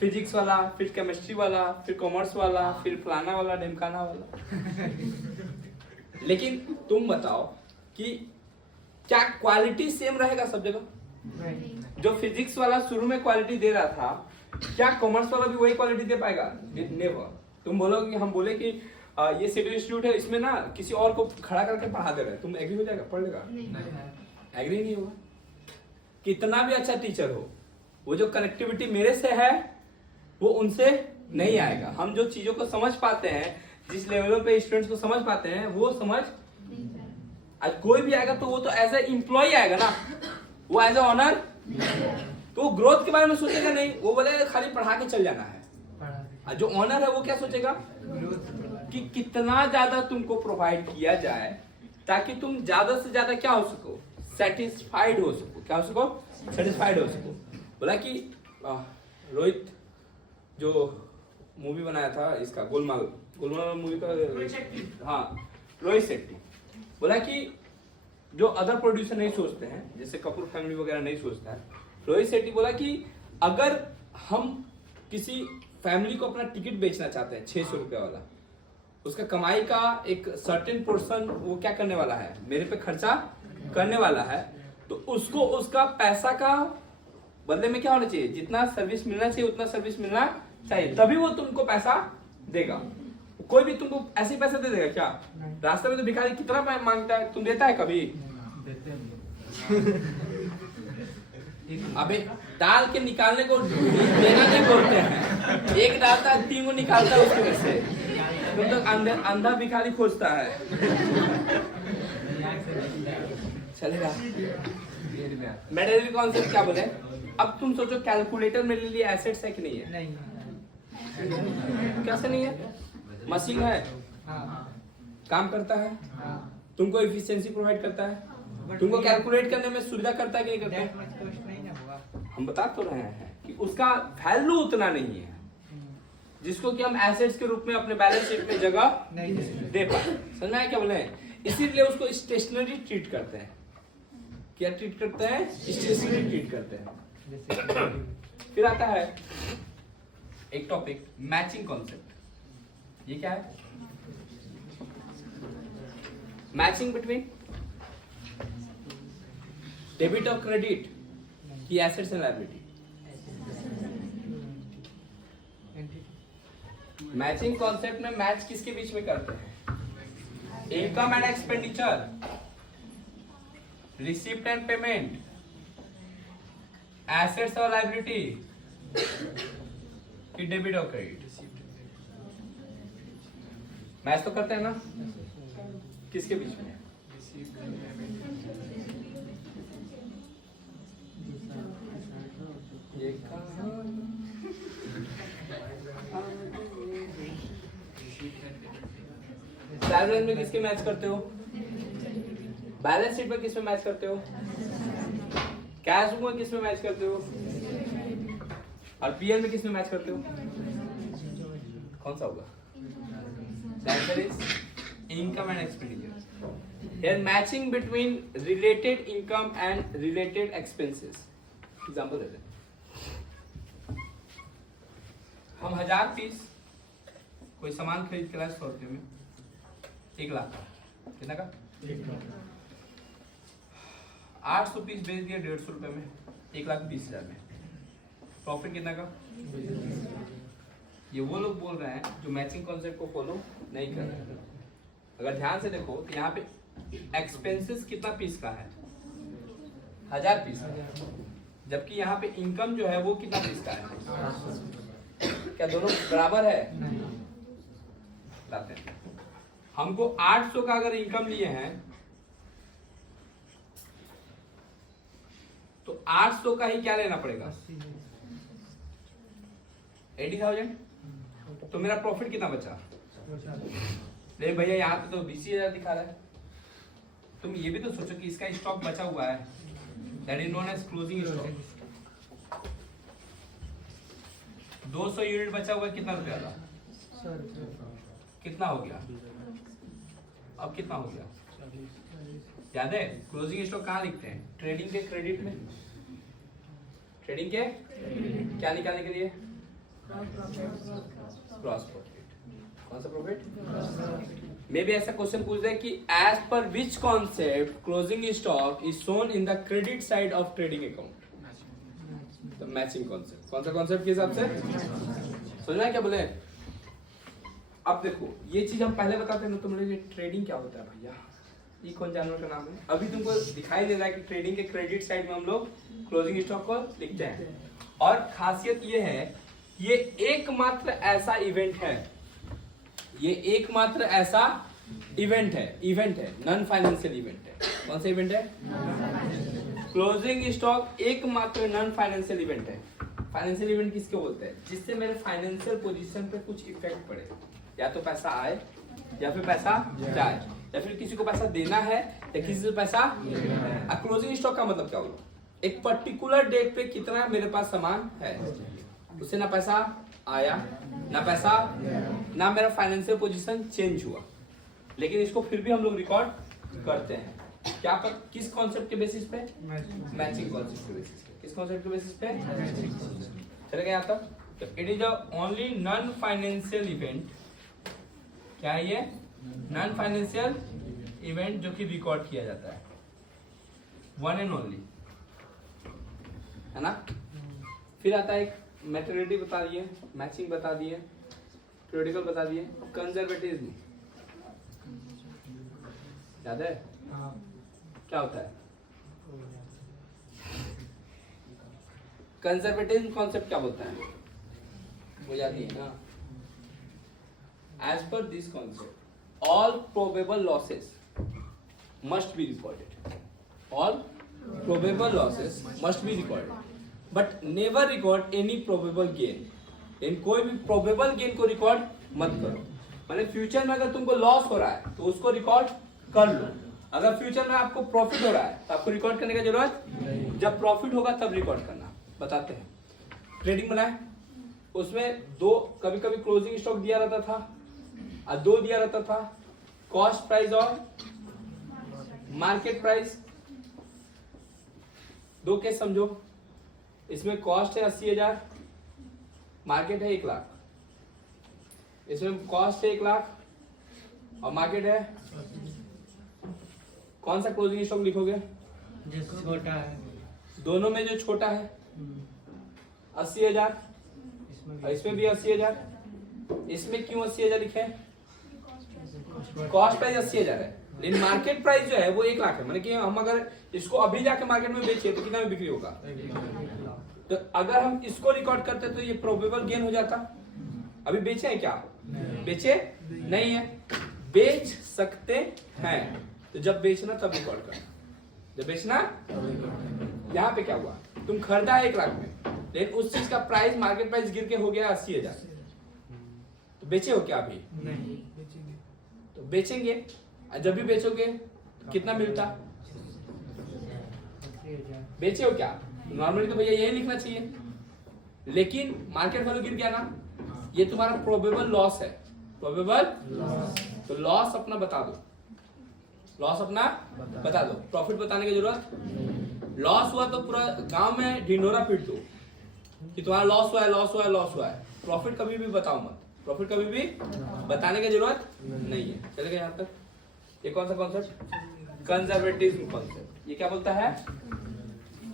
फिजिक्स वाला, फिर केमिस्ट्री वाला, फिर कॉमर्स वाला, फिर फलाना वाला, ढिमकाना वाला। लेकिन तुम बताओ कि क्या क्वालिटी सेम रहेगा सब जगह? जो फिजिक्स वाला शुरू में क्वालिटी दे रहा था, क्या कॉमर्स वाला भी वही क्वालिटी दे पाएगा? नेवर। तुम बोलोगे कि हम बोले कि ये सिटी इंस्टीट्यूट है, इसमें ना किसी और को खड़ा करके पढ़ा दे रहे हैं, तुम एग्री हो जाएगा, पढ़ लेगा? एग्री नहीं होगा। कितना भी अच्छा टीचर हो, वो जो कनेक्टिविटी मेरे से है वो उनसे नहीं आएगा। हम जो चीजों को समझ पाते हैं, जिस लेवल पे स्टूडेंट्स को समझ पाते हैं, वो समझ आज कोई भी आएगा तो वो तो एज ए एम्प्लॉय आएगा ना, वो एज ए ऑनर, तो वो ग्रोथ के बारे में सोचेगा नहीं, वो बोलेगा खाली पढ़ा के चल जाना है। और जो ऑनर है वो क्या सोचेगा कि कितना ज्यादा तुमको प्रोवाइड किया जाए ताकि तुम ज्यादा से ज्यादा क्या हो सको, सेटिस्फाइड हो सको। क्या हो सको? सेटिस्फाइड हो सको। बोला कि रोहित जो मूवी बनाया था इसका गोलमाल मूवी का, हाँ रोहित शेट्टी, बोला कि जो अदर प्रोड्यूसर नहीं सोचते हैं, जैसे कपूर फैमिली वगैरह नहीं सोचता है, रोहित शेट्टी बोला कि अगर हम किसी फैमिली को अपना टिकट बेचना चाहते हैं 600 रुपया वाला, उसका कमाई का एक सर्टेन पोर्शन वो क्या करने वाला है, मेरे पे खर्चा करने वाला है, तो उसको उसका पैसा का बदले में क्या होना चाहिए, जितना सर्विस मिलना चाहिए उतना सर्विस मिलना चाहिए, तभी वो तुमको पैसा देगा। कोई भी तुमको ऐसे पैसा दे देगा क्या? रास्ते में तो भिखारी कितना मांगता है, तुम देता है कभी? अबे डाल के निकालने को देना नहीं बोलते हैं, एक डालता है 3 को निकालता है उसके में से। तुम तो अंधा भिखारी खोजता है। चलेगा? मेटेरियल कॉन्सेप्ट क्या बोले? अब तुम सोचो कैलकुलेटर मेरे लिए एसेट्स है कि नहीं है? नहीं। कैसे नहीं है? मशीन है, काम करता है, तुमको एफिशिएंसी प्रोवाइड करता है, तुमको कैलकुलेट करने में सुविधा करता है कि नहीं करता है? हम बता तो रहे हैं कि उसका वैल्यू उतना नहीं है जिसको कि हम एसेट्स के रूप में अपने बैलेंस शीट में जगह नहीं दे पाए। समझ में क्या बोले? इसीलिए उसको स्टेशनरी ट्रीट करते हैं। क्या ट्रीट करते हैं? स्टेशनरी ट्रीट करते हैं। फिर आता है एक टॉपिक, मैचिंग कॉन्सेप्ट। ये क्या है? मैचिंग बिटवीन डेबिट और क्रेडिट की assets and liability. Matching concept में मैच किसके बीच में करते हैं? Income and expenditure, receipt and payment, assets और लायबिलिटी की डेबिट और क्रेडिट। मैच तो करते हैं ना, किसके बीच में? सैलरी में किसके मैच करते हो? बैलेंस शीट में किस में मैच करते हो? कैश में किस में मैच करते हो? और पीएल में किस में मैच करते हो? कौन सा होगा? The answer is income and expenditure. Here matching between related income and related expenses. Example देते हैं। हम 1000 पीस कोई सामान खरीद के लाए 100 रुपये में, 1 लाख का, कितना का? 800 पीस बेच दिया 150 रुपये में, 1,20,000 में, प्रॉफिट कितना का? ये वो लोग बोल रहे हैं जो मैचिंग कॉन्सेप्ट को फॉलो नहीं कर रहे हैं। अगर ध्यान से देखो तो यहाँ पे एक्सपेंसेस कितना पीस का है? 1000 पीस का, जबकि यहाँ पे इनकम जो है वो कितना पीस का है? क्या दोनों बराबर है? लाते हैं। हमको 800 का अगर इनकम लिए हैं तो 800 का ही क्या लेना पड़ेगा? 80,000। तो मेरा प्रॉफिट कितना बचा? नहीं भैया यहाँ पे तो 20,000 दिखा रहा है। तुम ये भी तो सोचो कि इसका स्टॉक बचा हुआ है, that is known as closing stock. 200 unit बचा हुआ है, कितना रुपया था? कितना हो गया? अब कितना हो गया? याद है? क्लोजिंग स्टॉक कहाँ लिखते हैं? ट्रेडिंग के क्रेडिट में। ट्रेडिंग के क्या निकालने के लिए? Cross profit. कौन सा प्रॉफिट? मे भी ऐसा क्वेश्चन पूछ दे कि as per which concept closing stock is shown in the credit side of trading account. तो मैचिंग कॉन्सेप्ट। कौन सा कॉन्सेप्ट के हिसाब से? समझना है क्या बोले? अब देखो ये चीज हम पहले बताते हैं ना, तुम लोग ट्रेडिंग क्या होता है भैया? ये कौन जानवर का नाम है? अभी तुमको दिखाई दे रहा है कि ट्रेडिंग के क्रेडिट साइड में हम लोग क्लोजिंग स्टॉक को लिखते हैं। और खासियत ये है, ये एकमात्र ऐसा इवेंट है, ये एकमात्र ऐसा इवेंट है, नॉन फाइनेंशियल इवेंट है। कौन सा इवेंट है? क्लोजिंग स्टॉक एकमात्र नॉन फाइनेंशियल इवेंट है। फाइनेंशियल इवेंट किसको बोलते हैं? जिससे मेरे फाइनेंशियल पोजीशन पे कुछ इफेक्ट पड़े, या तो पैसा आए या फिर पैसा जाए, या फिर किसी को पैसा देना है या किसी से पैसा। क्लोजिंग स्टॉक का मतलब क्या हुआ? एक पर्टिकुलर डेट पे कितना मेरे पास सामान है, उससे ना पैसा आया ना पैसा, ना मेरा फाइनेंशियल पोजीशन चेंज हुआ, लेकिन इसको फिर भी हम लोग रिकॉर्ड करते हैं। क्या पर? किस कॉन्सेप्ट के बेसिस पे? मैचिंग कॉन्सेप्ट के बेसिस पे। किस कॉन्सेप्ट के बेसिस पे? चलेगा यहाँ तक? तो it is only non financial event. क्या है ये? नॉन फाइनेंशियल इवेंट जो कि रिकॉर्ड किया जाता है, वन एंड ओनली, है ना। फिर आता है एक मैटरिटी बता दिए, मैचिंग बता दिए, पीरियडिकल बता दिए, कंजर्वेटिज्म याद है? क्या होता है कंजर्वेटिज्म? कॉन्सेप्ट क्या बोलता है? वो याद है ना। As per this concept all probable losses must be recorded, all probable losses must be recorded, but never record any probable gain. इन कोई भी प्रोबेबल गेन को रिकॉर्ड मत करो। माने फ्यूचर में अगर तुमको लॉस हो रहा है तो उसको रिकॉर्ड कर लो, अगर फ्यूचर में आपको प्रॉफिट हो रहा है तो आपको रिकॉर्ड करने की जरूरत, जब प्रॉफिट होगा तब रिकॉर्ड करना। बताते हैं, ट्रेडिंग बनाए, उसमें दो, कभी कभी क्लोजिंग स्टॉक दिया रहता था और दो दिया रहता था, कॉस्ट प्राइस और मार्केट प्राइस। दो केस समझो, इसमें कॉस्ट है 80,000, मार्केट है 1 लाख। इसमें कॉस्ट है 1 लाख और मार्केट है, कौन सा क्लोजिंग स्टॉक लिखोगे? जो छोटा है, दोनों में जो छोटा है 80,000, और इसमें भी 80,000। इसमें क्यों 80,000 लिखे? कॉस्ट प्राइस 80,000 है, लेकिन मार्केट प्राइस जो है वो 1 लाख है। माने कि हम अगर इसको अभी जाके मार्केट में बेचे तो कितना में बिक्री होगा? तो अगर हम इसको रिकॉर्ड करते तो ये प्रोबेबल गेन हो जाता। अभी बेचे हैं क्या? बेचे नहीं है, बेच सकते हैं। तो जब बेचना तब रिकॉर्ड करना, जब बेचना। यहाँ पे क्या हुआ? तुम खरीदा है 1 लाख में, लेकिन उस चीज का प्राइस, मार्केट प्राइस गिर के हो गया 80,000, तो बेचे हो क्या? अभी नहीं। तो बेचेंगे, और जब भी बेचोगे तो कितना मिलता? बेचे हो क्या? नॉर्मली तो भैया यही लिखना चाहिए, लेकिन मार्केट वैल्यू गिर गया ना, ये तुम्हारा प्रोबेबल लॉस है। प्रोबेबल तो लॉस अपना बता दो, लॉस अपना बता दो, प्रॉफिट बताने की जरूरत। लॉस हुआ तो पूरा गांव में ढिंडोरा पीट दो कि तुम्हारा लॉस हुआ है, लॉस हुआ है, लॉस हुआ है। प्रॉफिट कभी भी बताओ मत, प्रॉफिट कभी भी बताने की जरूरत नहीं है। चलेगा यहाँ तक? ये कौन सा कॉन्सेप्ट? Conservatism concept. ये क्या बोलता है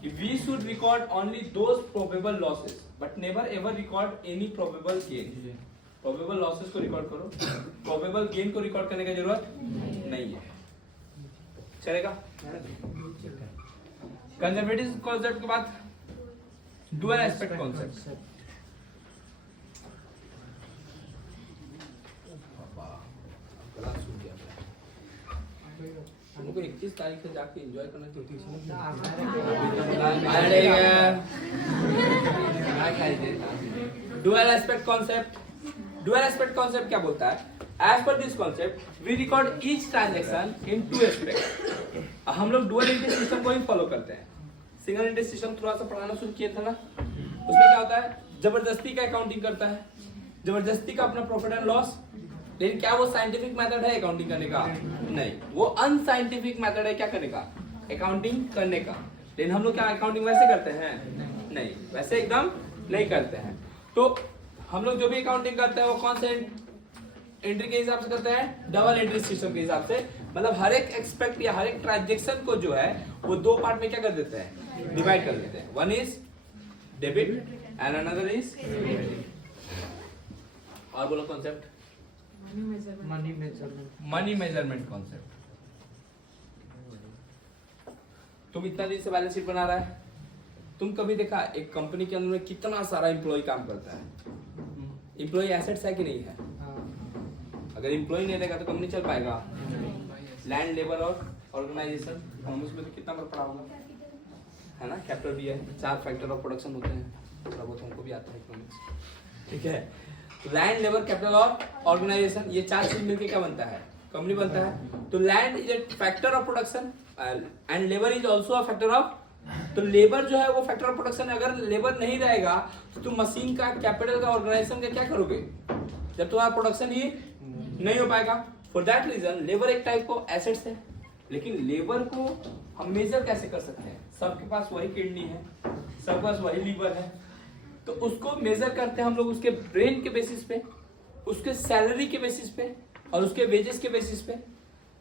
कि we should record only those probable losses but never ever record any probable gain. Probable losses को रिकॉर्ड करो, प्रोबेबल गेन को रिकॉर्ड करने की जरूरत नहीं है। चलेगा? कंजर्वेटिव कॉन्सेप्ट के बाद डुअल एस्पेक्ट कॉन्सेप्ट। हमको 21 तारीख से जाके एंजॉय करना चाहिए। Dual aspect concept. Dual aspect concept क्या बोलता है? As per this concept, we record each transaction in 2 aspects. हम लोग डुअल एंट्री सिस्टम को ही फॉलो करते हैं। सिंगल एंट्री सिस्टम थोड़ा सा पढ़ाना शुरू किया था ना, उसमें क्या होता है? जबरदस्ती का अकाउंटिंग करता है, जबरदस्ती का अपना प्रॉफिट एंड लॉस। लेकिन क्या वो साइंटिफिक मेथड है अकाउंटिंग करने का? नहीं, वो अनसाइंटिफिक मेथड है क्या करने का? अकाउंटिंग करने का। लेकिन हम लोग क्या अकाउंटिंग वैसे करते हैं? नहीं, वैसे एकदम नहीं करते हैं। तो हम लोग जो भी अकाउंटिंग करते हैं वो कौन से एंट्री के हिसाब से करते हैं? डबल एंट्री सिस्टम के हिसाब से। मतलब हर एक एक्सपेक्ट या हर एक ट्रांजेक्शन को जो है वो 2 पार्ट में क्या कर देते हैं? डिवाइड कर देते हैं। One is debit and another is credit. और बोलो concept? Money measurement. Money measurement concept. तुम इतना दिन से बैलेंस शीट बना रहा है। तुम कभी देखा एक कंपनी के अंदर में कितना सारा एम्प्लॉय काम करता है? एम्प्लॉय एसेट्स है कि नहीं है? अगर एम्प्लॉय नहीं रहेगा तो कंपनी चल पाएगा? लैंड, लेबर और ऑर्गेनाइजेशन, कॉमर्स में तो कितना बार पढ़ा होगा, है ना? कैपिटल भी है, 4 फैक्टर ऑफ प्रोडक्शन होते हैं, थोड़ा बहुत हमको भी आता है इकोनॉमिक्स, ठीक है? तो लैंड, लेबर, कैपिटल और ऑर्गेनाइजेशन, ये 4 चीज मिलकर क्या बनता है? कंपनी बनता है। तो land is a factor of production and labour is also a factor of, तो लेबर जो है वो फैक्टर ऑफ प्रोडक्शन है। अगर लेबर नहीं रहेगा तो तुम मशीन का, कैपिटल का, ऑर्गेनाइजेशन का क्या करोगे जब तुम्हारा प्रोडक्शन ही नहीं हो पाएगा? फॉर दैट रीजन लेबर एक टाइप को एसेट्स है, लेकिन लेबर को हम मेजर कैसे कर सकते हैं? सबके पास वही किडनी है, सबके पास वही लीवर है, तो उसको मेजर करते हैं हम लोग उसके ब्रेन के बेसिस पे, उसके सैलरी के बेसिस पे और उसके वेजेस के बेसिस पे।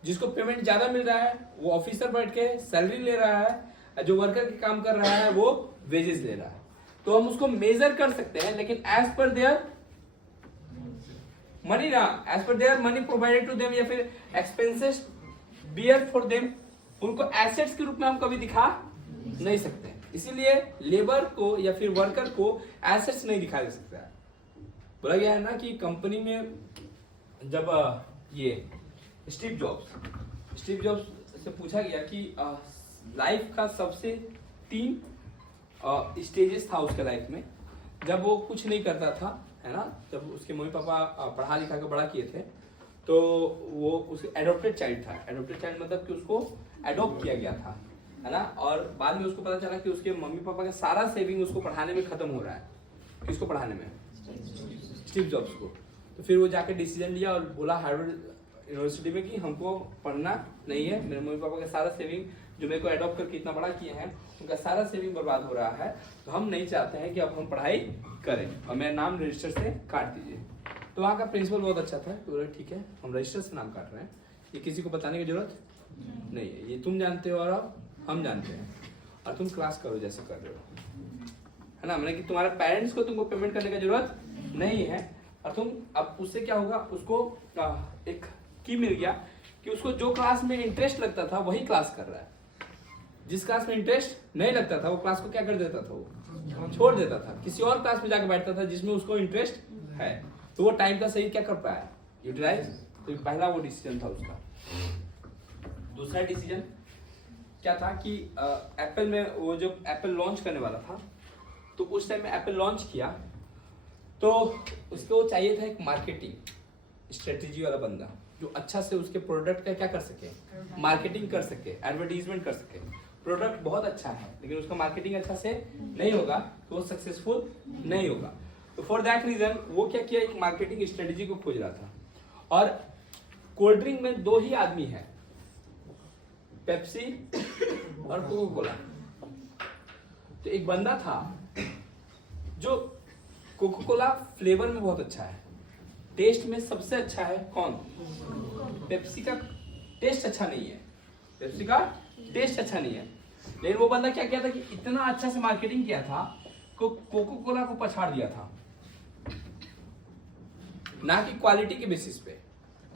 जिसको पेमेंट ज्यादा मिल रहा है वो ऑफिसर बैठ के सैलरी ले रहा है, जो वर्कर के काम कर रहा है वो वेजेस ले रहा है। तो हम उसको मेजर कर सकते हैं, लेकिन एज पर देयर मनी ना, as per their money provided to them, या फिर एक्सपेंसेस बियर फॉर देम, उनको एसेट्स के रूप में हम कभी दिखा नहीं सकते। इसीलिए लेबर को या फिर वर्कर को एसेट्स नहीं दिखा जा सकता है। बोला गया है ना कि कंपनी में जब ये स्टीव जॉब्स से पूछा गया कि लाइफ का सबसे 3 स्टेजेस था उसके लाइफ में, जब वो कुछ नहीं करता था, है ना, जब उसके मम्मी पापा पढ़ा लिखा के बड़ा किए थे, तो वो उसके एडॉप्टेड चाइल्ड था। एडॉप्टेड चाइल्ड मतलब कि उसको एडॉप्ट किया गया था, है ना, और बाद में उसको पता चला कि उसके मम्मी पापा का सारा सेविंग उसको पढ़ाने में खत्म हो रहा है। किसको पढ़ाने में? स्टीव जॉब्स को। तो फिर वो जाके डिसीजन लिया और बोला हार्वर्ड यूनिवर्सिटी में कि हमको पढ़ना नहीं है, मेरे मम्मी पापा का सारा सेविंग जो मेरे को एडॉप्ट करके इतना बड़ा किए हैं उनका सारा सेविंग बर्बाद हो रहा है, तो हम नहीं चाहते हैं कि अब हम पढ़ाई करें और मेरा नाम रजिस्टर से काट दीजिए। तो वहाँ का प्रिंसिपल बहुत अच्छा था, तो बोले ठीक है हम रजिस्टर से नाम काट रहे हैं, ये किसी को बताने की जरूरत नहीं है, ये तुम जानते हो और अब हम जानते हैं, और तुम क्लास करो जैसे कर रहे हो, है ना, मैंने कि तुम्हारे पेरेंट्स को तुमको पेमेंट करने की जरूरत नहीं है। और तुम अब उससे क्या होगा, उसको एक की मिल गया कि उसको जो क्लास में इंटरेस्ट लगता था वही क्लास कर रहा है, जिस क्लास में इंटरेस्ट नहीं लगता था वो क्लास को क्या कर देता था, वो छोड़ देता था, किसी और क्लास में जाकर बैठता था जिसमें उसको इंटरेस्ट है, तो वो टाइम का सही क्या कर पाया, यूटिलाइज। तो पहला वो डिसीजन था उसका। दूसरा डिसीजन क्या था कि एप्पल में वो जब एप्पल लॉन्च करने वाला था, तो उस टाइम में एप्पल लॉन्च किया तो उसको चाहिए था एक मार्केटिंग स्ट्रेटेजी वाला बंदा जो अच्छा से उसके प्रोडक्ट का क्या कर सके, मार्केटिंग कर सके, एडवर्टीजमेंट कर सके। प्रोडक्ट बहुत अच्छा है लेकिन उसका मार्केटिंग अच्छा से नहीं होगा तो वो सक्सेसफुल नहीं होगा। तो फॉर दैट रीजन वो क्या किया, एक मार्केटिंग स्ट्रेटेजी को खोज रहा था। और कोल्ड ड्रिंक में 2 ही आदमी हैं, पेप्सी और कोको कोला। तो एक बंदा था जो कोको कोला फ्लेवर में बहुत अच्छा है, टेस्ट में सबसे अच्छा है, कौन? पेप्सी का टेस्ट अच्छा नहीं है, पेप्सी का टेस्ट अच्छा नहीं है। लेकिन वो बंदा क्या किया था कि इतना अच्छा से मार्केटिंग किया था, कोको कोला को पछाड़ दिया था, ना कि क्वालिटी के बेसिस पे,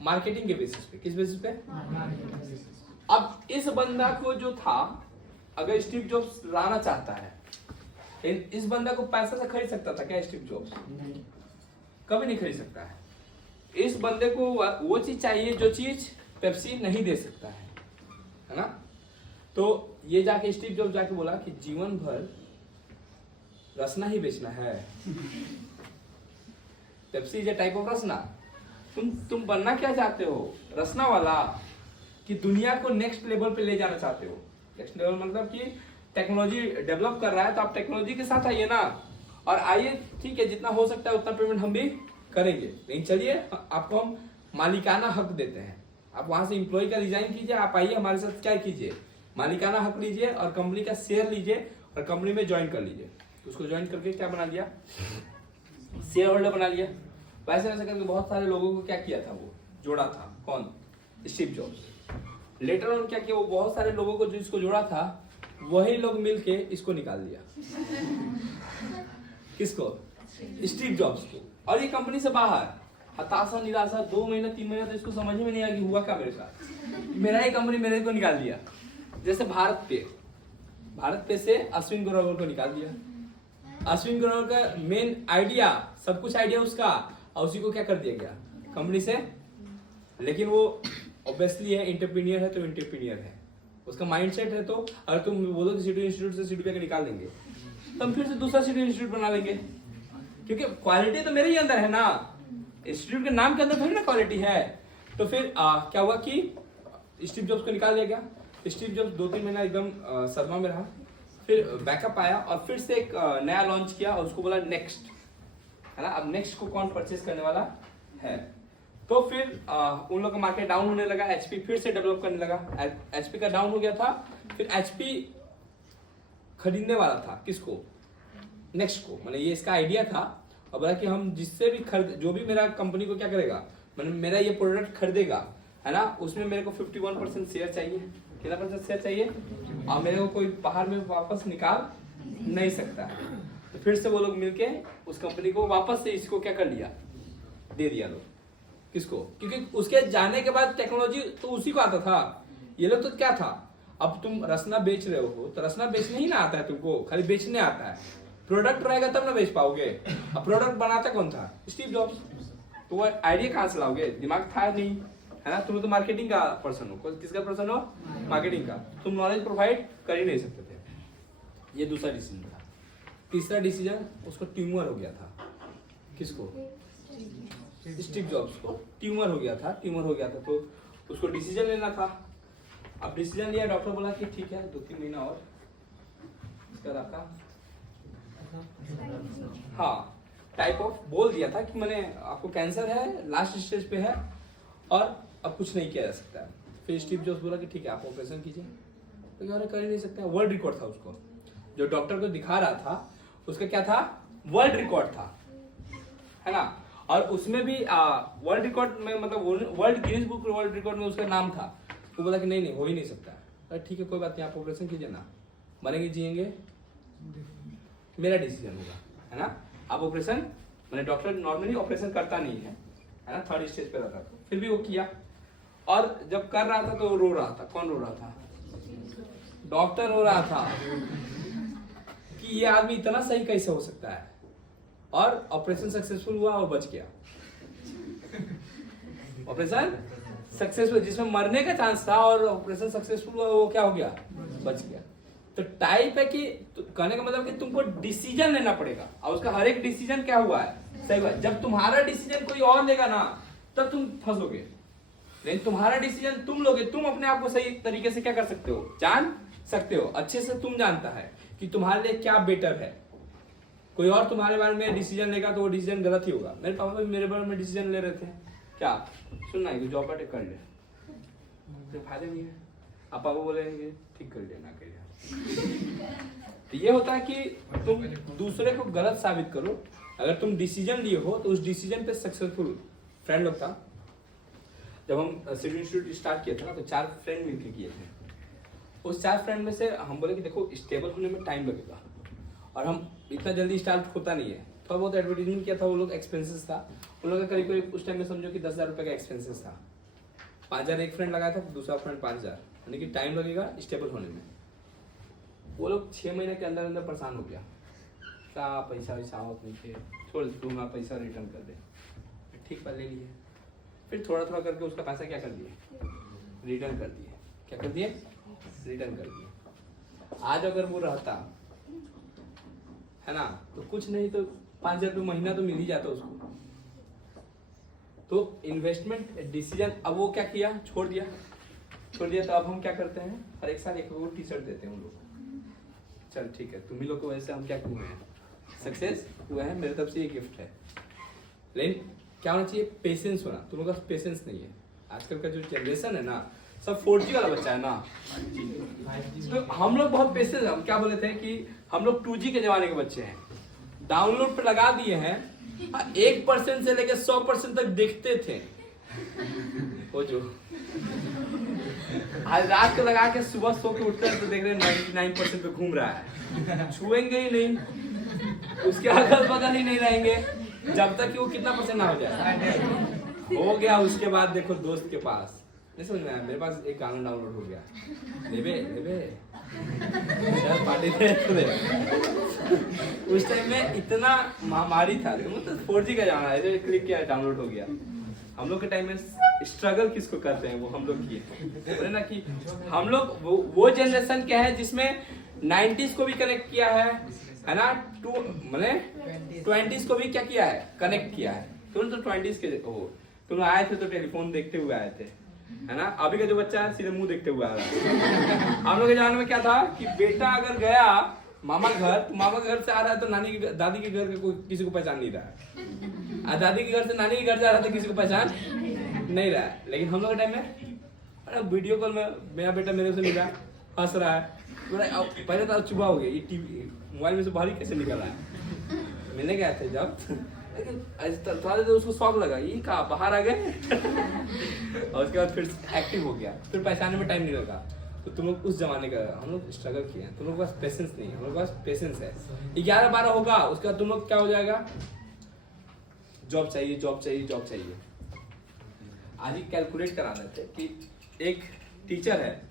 मार्केटिंग के बेसिस पे। किस बेसिस पे? अब इस बंदा को जो था, अगर स्टीव जॉब्स लाना चाहता है, इस बंदा को पैसा से खरीद सकता था क्या स्टीव जॉब्स? कभी नहीं खरीद सकता है। इस बंदे को वो चीज चाहिए जो चीज पेप्सी नहीं दे सकता है ना। तो ये जाके स्टीव जॉब्स जाके बोला कि जीवन भर रसना ही बेचना है। Pepsi is a type of Rasna. तुम बनना क्या चाहते हो? रसना वाला, कि दुनिया को नेक्स्ट लेवल पे ले जाना चाहते हो। नेक्स्ट लेवल मतलब कि टेक्नोलॉजी डेवलप कर रहा है तो आप टेक्नोलॉजी के साथ आइए ना, और आइए ठीक है, जितना हो सकता है उतना पेमेंट हम भी करेंगे, लेकिन चलिए आपको हम मालिकाना हक देते हैं। आप वहां से एम्प्लॉय का रिजाइन कीजिए, आप आइए हमारे साथ क्या कीजिए, मालिकाना हक लीजिए और कंपनी का शेयर लीजिए और कंपनी में ज्वाइन कर लीजिए। उसको ज्वाइन करके क्या बना लिया, शेयर होल्डर बना लिया। वैसे वैसे करके बहुत सारे लोगों को क्या किया था, वो जोड़ा था। कौन? Steve jobs. लेटर ऑन क्या किया, वो बहुत सारे लोगों को जो इसको जोड़ा था वही लोग मिलके इसको निकाल दिया। किसको? स्टीव जॉब्स को। और ये कंपनी से बाहर हताशा निराशा 2 महीना 3 महीना तो इसको समझ में नहीं आया कि हुआ क्या मेरे साथ, मेरा ही कंपनी मेरे को निकाल दिया। जैसे भारत पे भारत पे से अश्विन ग्रोवर को निकाल दिया। अश्विन ग्रोवर का मेन आइडिया, सब कुछ आइडिया उसका, और उसी को क्या कर दिया गया कंपनी से। लेकिन वो ऑब्वियसली है, एंटरप्रेन्योर है तो एंटरप्रेन्योर है, उसका माइंडसेट है। तो अगर तुम बोलो कि सिटी इंस्टीट्यूट से सिटी पे निकाल देंगे, तो हम फिर से दूसरा सिटी इंस्टीट्यूट बना लेंगे, क्योंकि क्वालिटी तो मेरे ही अंदर है ना, इंस्टीट्यूट के नाम के अंदर थोड़ी ना क्वालिटी है। तो फिर क्या हुआ कि स्टीव जॉब्स को निकाल दिया गया। स्टीव जॉब्स 2-3 महीना एकदम सदमा में रहा, फिर बैकअप आया और फिर से एक नया लॉन्च किया और उसको बोला नेक्स्ट, है ना। अब नेक्स्ट को कौन परचेज करने वाला है, तो फिर उन लोग का मार्केट डाउन होने लगा, एचपी फिर से डेवलप करने लगा। एचपी का डाउन हो गया था, फिर एचपी खरीदने वाला था किसको, नेक्स्ट को, मतलब ये इसका आइडिया था। और बोला कि हम जिससे भी खरीद, जो भी मेरा कंपनी को क्या करेगा, मतलब मेरा ये प्रोडक्ट खरीदेगा, है ना, उसमें मेरे को 51% शेयर चाहिए। कितना % शेयर चाहिए, और मेरे को कोई बाहर में वापस निकाल नहीं सकता है। तो फिर से वो लोग मिलके उस कंपनी को वापस से इसको क्या कर लिया, दे दिया लोग किसको, क्योंकि उसके जाने के बाद टेक्नोलॉजी तो उसी को आता था। ये लोग तो क्या था, अब तुम रसना बेच रहे हो तो रसना बेचने ही ना आता है तुमको, खाली बेचने आता है। प्रोडक्ट रहेगा तब ना बेच पाओगे। अब प्रोडक्ट बनाता कौन था, स्टीव जॉब्स। तो वो आइडिया कहाँ से लाओगे, दिमाग था नहीं, है ना। तुम तो मार्केटिंग का पर्सन हो, किसका पर्सन हो, मार्केटिंग का। तुम नॉलेज प्रोवाइड कर ही नहीं सकते थे। ये दूसरा डिसीजन था। तीसरा डिसीजन, उसको ट्यूमर हो गया था, किसको, स्टीव जॉब्स को ट्यूमर हो गया था। तो उसको डिसीजन लेना था। अब डिसीजन लिया, डॉक्टर बोला कि ठीक है 2-3 महीना और इसका रखा, हाँ टाइप ऑफ बोल दिया था कि मैंने आपको कैंसर है, लास्ट स्टेज पे है और अब कुछ नहीं किया जा सकता है। फिर स्टीव जॉब्स बोला कि ठीक है आप ऑपरेशन कीजिए, तो क्या कर ही नहीं सकते। वर्ल्ड रिकॉर्ड था उसको, जो डॉक्टर को दिखा रहा था उसका क्या था, वर्ल्ड रिकॉर्ड था, है ना। और उसमें भी वर्ल्ड रिकॉर्ड में, मतलब world Guinness book world record में उसका नाम था। वो बोला कि नहीं हो ही नहीं सकता। अरे ठीक है कोई बात नहीं, आप ऑपरेशन कीजिए ना, मरेंगे जिएंगे मेरा डिसीजन होगा, है ना। आप ऑपरेशन, मैंने डॉक्टर नॉर्मली ऑपरेशन करता नहीं है ना, 3rd स्टेज पे रहता था, फिर भी वो किया। और जब कर रहा था तो रो रहा था। कौन रो रहा था, डॉक्टर रो रहा था कि ये आदमी इतना सही कैसे हो सकता है। और ऑपरेशन सक्सेसफुल हुआ और बच गया। ऑपरेशन सक्सेसफुल, जिसमें मरने का चांस था और ऑपरेशन सक्सेसफुल हुआ, वो क्या हो गया, बच गया। तो टाइप है कि कहने का मतलब कि तुमको डिसीजन लेना पड़ेगा, और उसका हर एक डिसीजन क्या हुआ है, सही बात। जब तुम्हारा डिसीजन कोई और लेगा ना, तब तुम फंसोगे। लेकिन तुम्हारा डिसीजन तुम लोगे, तुम अपने आप को सही तरीके से क्या कर सकते हो, जान सकते हो। अच्छे से तुम जानता है कि तुम्हारे लिए क्या बेटर है। कोई और तुम्हारे बारे में डिसीजन लेगा तो वो डिसीजन गलत ही होगा। मेरे पापा भी मेरे बारे में डिसीजन ले रहे थे, क्या सुनना है कि जॉब अटेक कर ले, तो फायदे नहीं है। अब पापा बोलेंगे ठीक कर लेना कर। तो ये होता है कि तुम दूसरे को गलत साबित करो। अगर तुम डिसीजन लिए हो तो उस डिसीजन पे सक्सेसफुल। फ्रेंड लोग था, जब हम सिटी इंस्टीट्यूट स्टार्ट किया था ना, तो 4 फ्रेंड मिलकर किए थे। उस 4 फ्रेंड में से हम बोले कि देखो स्टेबल होने में टाइम लगेगा और हम इतना जल्दी स्टार्ट होता नहीं है। थोड़ा बहुत एडवर्टीजमेंट किया था, वो लोग एक्सपेंसेस था उन लोगों का करीब उस टाइम में समझो कि 10,000 रुपये का एक्सपेंसेस था। 5,000 एक फ्रेंड लगाया था, दूसरा फ्रेंड 5,000, यानी कि टाइम लगेगा स्टेबल होने में। वो लोग 6 महीने के अंदर अंदर परेशान हो गया, क्या पैसा वैसा आवत नहीं थे, छोड़ दूंगा पैसा रिटर्न कर दे। ठीक बात ले लिए, फिर थोड़ा थोड़ा करके उसका पैसा क्या कर दिए, रिटर्न कर दिए। क्या कर दिए, रिटर्न कर दिए। आज अगर वो रहता है ना, तो कुछ नहीं तो 5,000 रुपये महीना तो मिल ही जाता उसको। तो इन्वेस्टमेंट डिसीजन, अब वो क्या किया, छोड़ दिया। तो अब हम क्या करते हैं, हर एक साल एक टी शर्ट देते हैं उन लोग। चल ठीक है, तुम ही लोग को वैसे हम क्या हुए हैं, सक्सेस हुआ है, मेरे तरफ से ये गिफ्ट है। लेकिन क्या होना चाहिए, पेशेंस होना। तुम लोग का पेशेंस नहीं है। आजकल का जो जनरेशन है ना, सब 4G वाला बच्चा है ना, तो हम लोग बहुत पेशेंस। हम क्या बोले थे कि हम लोग 2G के जमाने के बच्चे हैं। डाउनलोड पे लगा दिए हैं, 1% से लेकर 100% तक देखते थे। वो जो आज रात को लगा के सुबह सो के उठते हैं तो देख रहे हैं 99% पे घूम रहा है, छुएंगे ही नहीं, उसके अगल बगल ही नहीं रहेंगे जब तक कि वो कितना % ना हो जाए। हो गया उसके बाद देखो दोस्त के पास नहीं समझ में आया, मेरे पास एक गाना डाउनलोड हो गया, लेबे लेबे चल पार्टी दे। उस टाइम में इतना महामारी था, मतलब 4G का जाना है, क्लिक किया डाउनलोड हो गया। हम लोग के टाइम में स्ट्रगल किसको करते हैं, वो हम लोग किए, बोले ना कि हम लोग वो जनरेशन क्या है जिसमें 90s को भी कनेक्ट किया है ना, मतलब 20s को भी क्या किया है, कनेक्ट किया है। तुम तो 20s के हो, तुम आए थे तो टेलीफोन देखते हुए आए थे, है ना। अभी का जो बच्चा है सीधे मुंह देखते हुए आ रहा है। हम लोग के जमाने में क्या था कि बेटा अगर गया मामा घर, तो मामा के घर से आ रहा है तो नानी के दादी के घर के कोई किसी को पहचान नहीं रहा है, दादी के घर से नानी के घर जा रहा था, किसी को पहचान नहीं रहा है। लेकिन हम लोग के टाइम में वीडियो कॉल में मेरा बेटा मेरे से मिला, हंस रहा है, पहले तो चुपा हो गया, ये टीवी मोबाइल में से बाहर कैसे निकल रहा है। मिलने गए थे जब, लेकिन थोड़ा देर उसको शौक लगा, ये कहा बाहर आ गए। और उसके बाद फिर एक्टिव हो गया, फिर पहचानने में टाइम नहीं लगा। तो तुम लोग उस जमाने का, हम लोग स्ट्रगल किए हैं, तुम लोग के पास पेशेंस नहीं है, हम लोग के पास पेशेंस है। 11-12 होगा, उसके बाद तुम लोग क्या हो जाएगा, जॉब चाहिए जॉब चाहिए जॉब चाहिए। आज ही कैलकुलेट करा देते कि एक टीचर है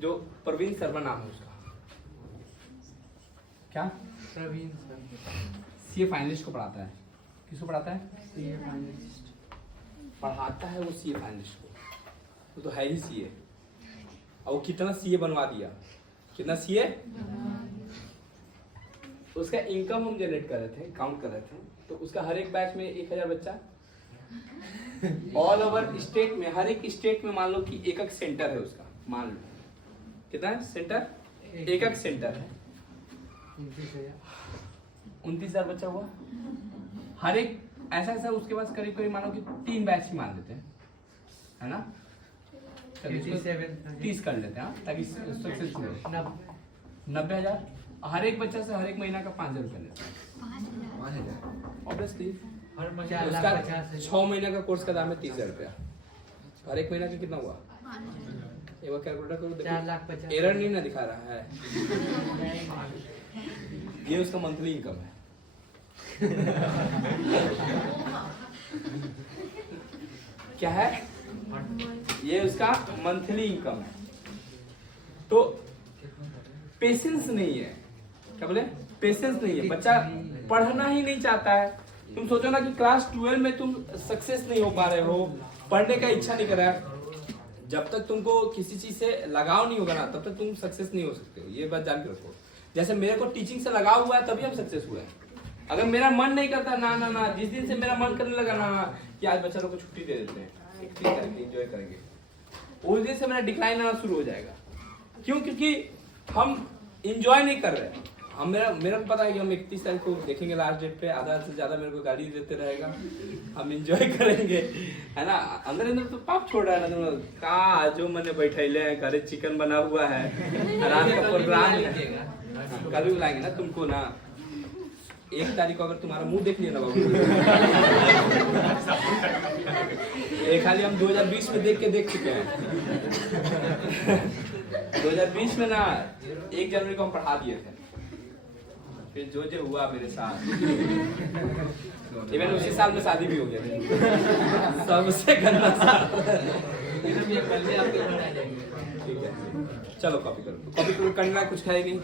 जो प्रवीण शर्मा नाम है उसका, क्या प्रवीण सर सीए फाइनलिस्ट को पढ़ाता है। किसको पढ़ाता है, सीए फाइनलिस्ट पढ़ाता है वो सीए फाइनलिस्ट को, वो तो है ही सीए। और वो कितना सीए बनवा दिया, कितना सीए, उसका इनकम हम जनरेट कर रहे थे, काउंट कर रहे थे। तो उसका हर एक बैच में 1000 बच्चा, ऑल ओवर स्टेट में, हर एक स्टेट में मान लो कि एक सेंटर है उसका, मान लो कितना है सेंटर, एक सेंटर है, 29,000 बच्चा हुआ। हर एक ऐसा उसके पास करीब करीब मानो कि 3 बैच ही मान लेते हैं, है ना, 30 कर लेते हैं ताकि सक्सेसफुल हो। 90,000 हर एक बच्चा से हर एक महीना का 5,000 रुपये लेते हैं, 5,000 ऑब्वियसली। हर उसका 6 महीने का कोर्स का दाम है 30,000 रुपया, हर एक महीना का कितना हुआ, एक बार कैलकुलेटर करो, 4,50,000 एरर नहीं ना दिखा रहा है। ये उसका मंथली इनकम है। क्या है, ये उसका मंथली इनकम है। तो पेशेंस नहीं है, क्या बोले, पेशेंस नहीं है, बच्चा पढ़ना ही नहीं चाहता है। तुम सोचो ना कि क्लास 12 में तुम सक्सेस नहीं हो पा रहे हो, पढ़ने का इच्छा नहीं कर रहा है, जब तक तुमको किसी चीज से लगाव नहीं होगा ना, तब तक तुम सक्सेस नहीं हो सकते हो, ये बात जान के रखो। जैसे मेरे को टीचिंग से लगाव हुआ है तभी हम सक्सेस हुए हैं। अगर मेरा मन नहीं करता ना ना ना, जिस दिन से मेरा मन करने लगा ना कि आज बच्चा लोग को छुट्टी दे देते हैं, एक चीज करेंगे, एंजॉय करेंगे, उस दिन से मेरा डिक्लाइन आना शुरू हो जाएगा। क्यों, क्योंकि हम एंजॉय नहीं कर रहे। हम मेरा को पता है कि हम 31 तारीख को देखेंगे लास्ट डेट पे, आधा से ज्यादा मेरे को गाड़ी देते रहेगा, हम एंजॉय करेंगे, है ना। अंदर अंदर तो पाप छोड़ रहा है ना, तुम का जो मैंने बैठैले हैं, घरे चिकन बना हुआ है, रात का प्रोग्राम कल भी बुलाएंगे ना तुमको ना। 1 तारीख को अगर तुम्हारा मुंह देख लिया ना बाबू, खाली हम 2020 में देख चुके हैं। 2020 में ना 1 जनवरी को हम पढ़ा दिए थे, फिर जो हुआ मेरे साथ, इवन उसी साल में शादी भी हो गया, सबसे गंदा साल। ठीक है, चलो कॉपी करो, करना कुछ है नहीं।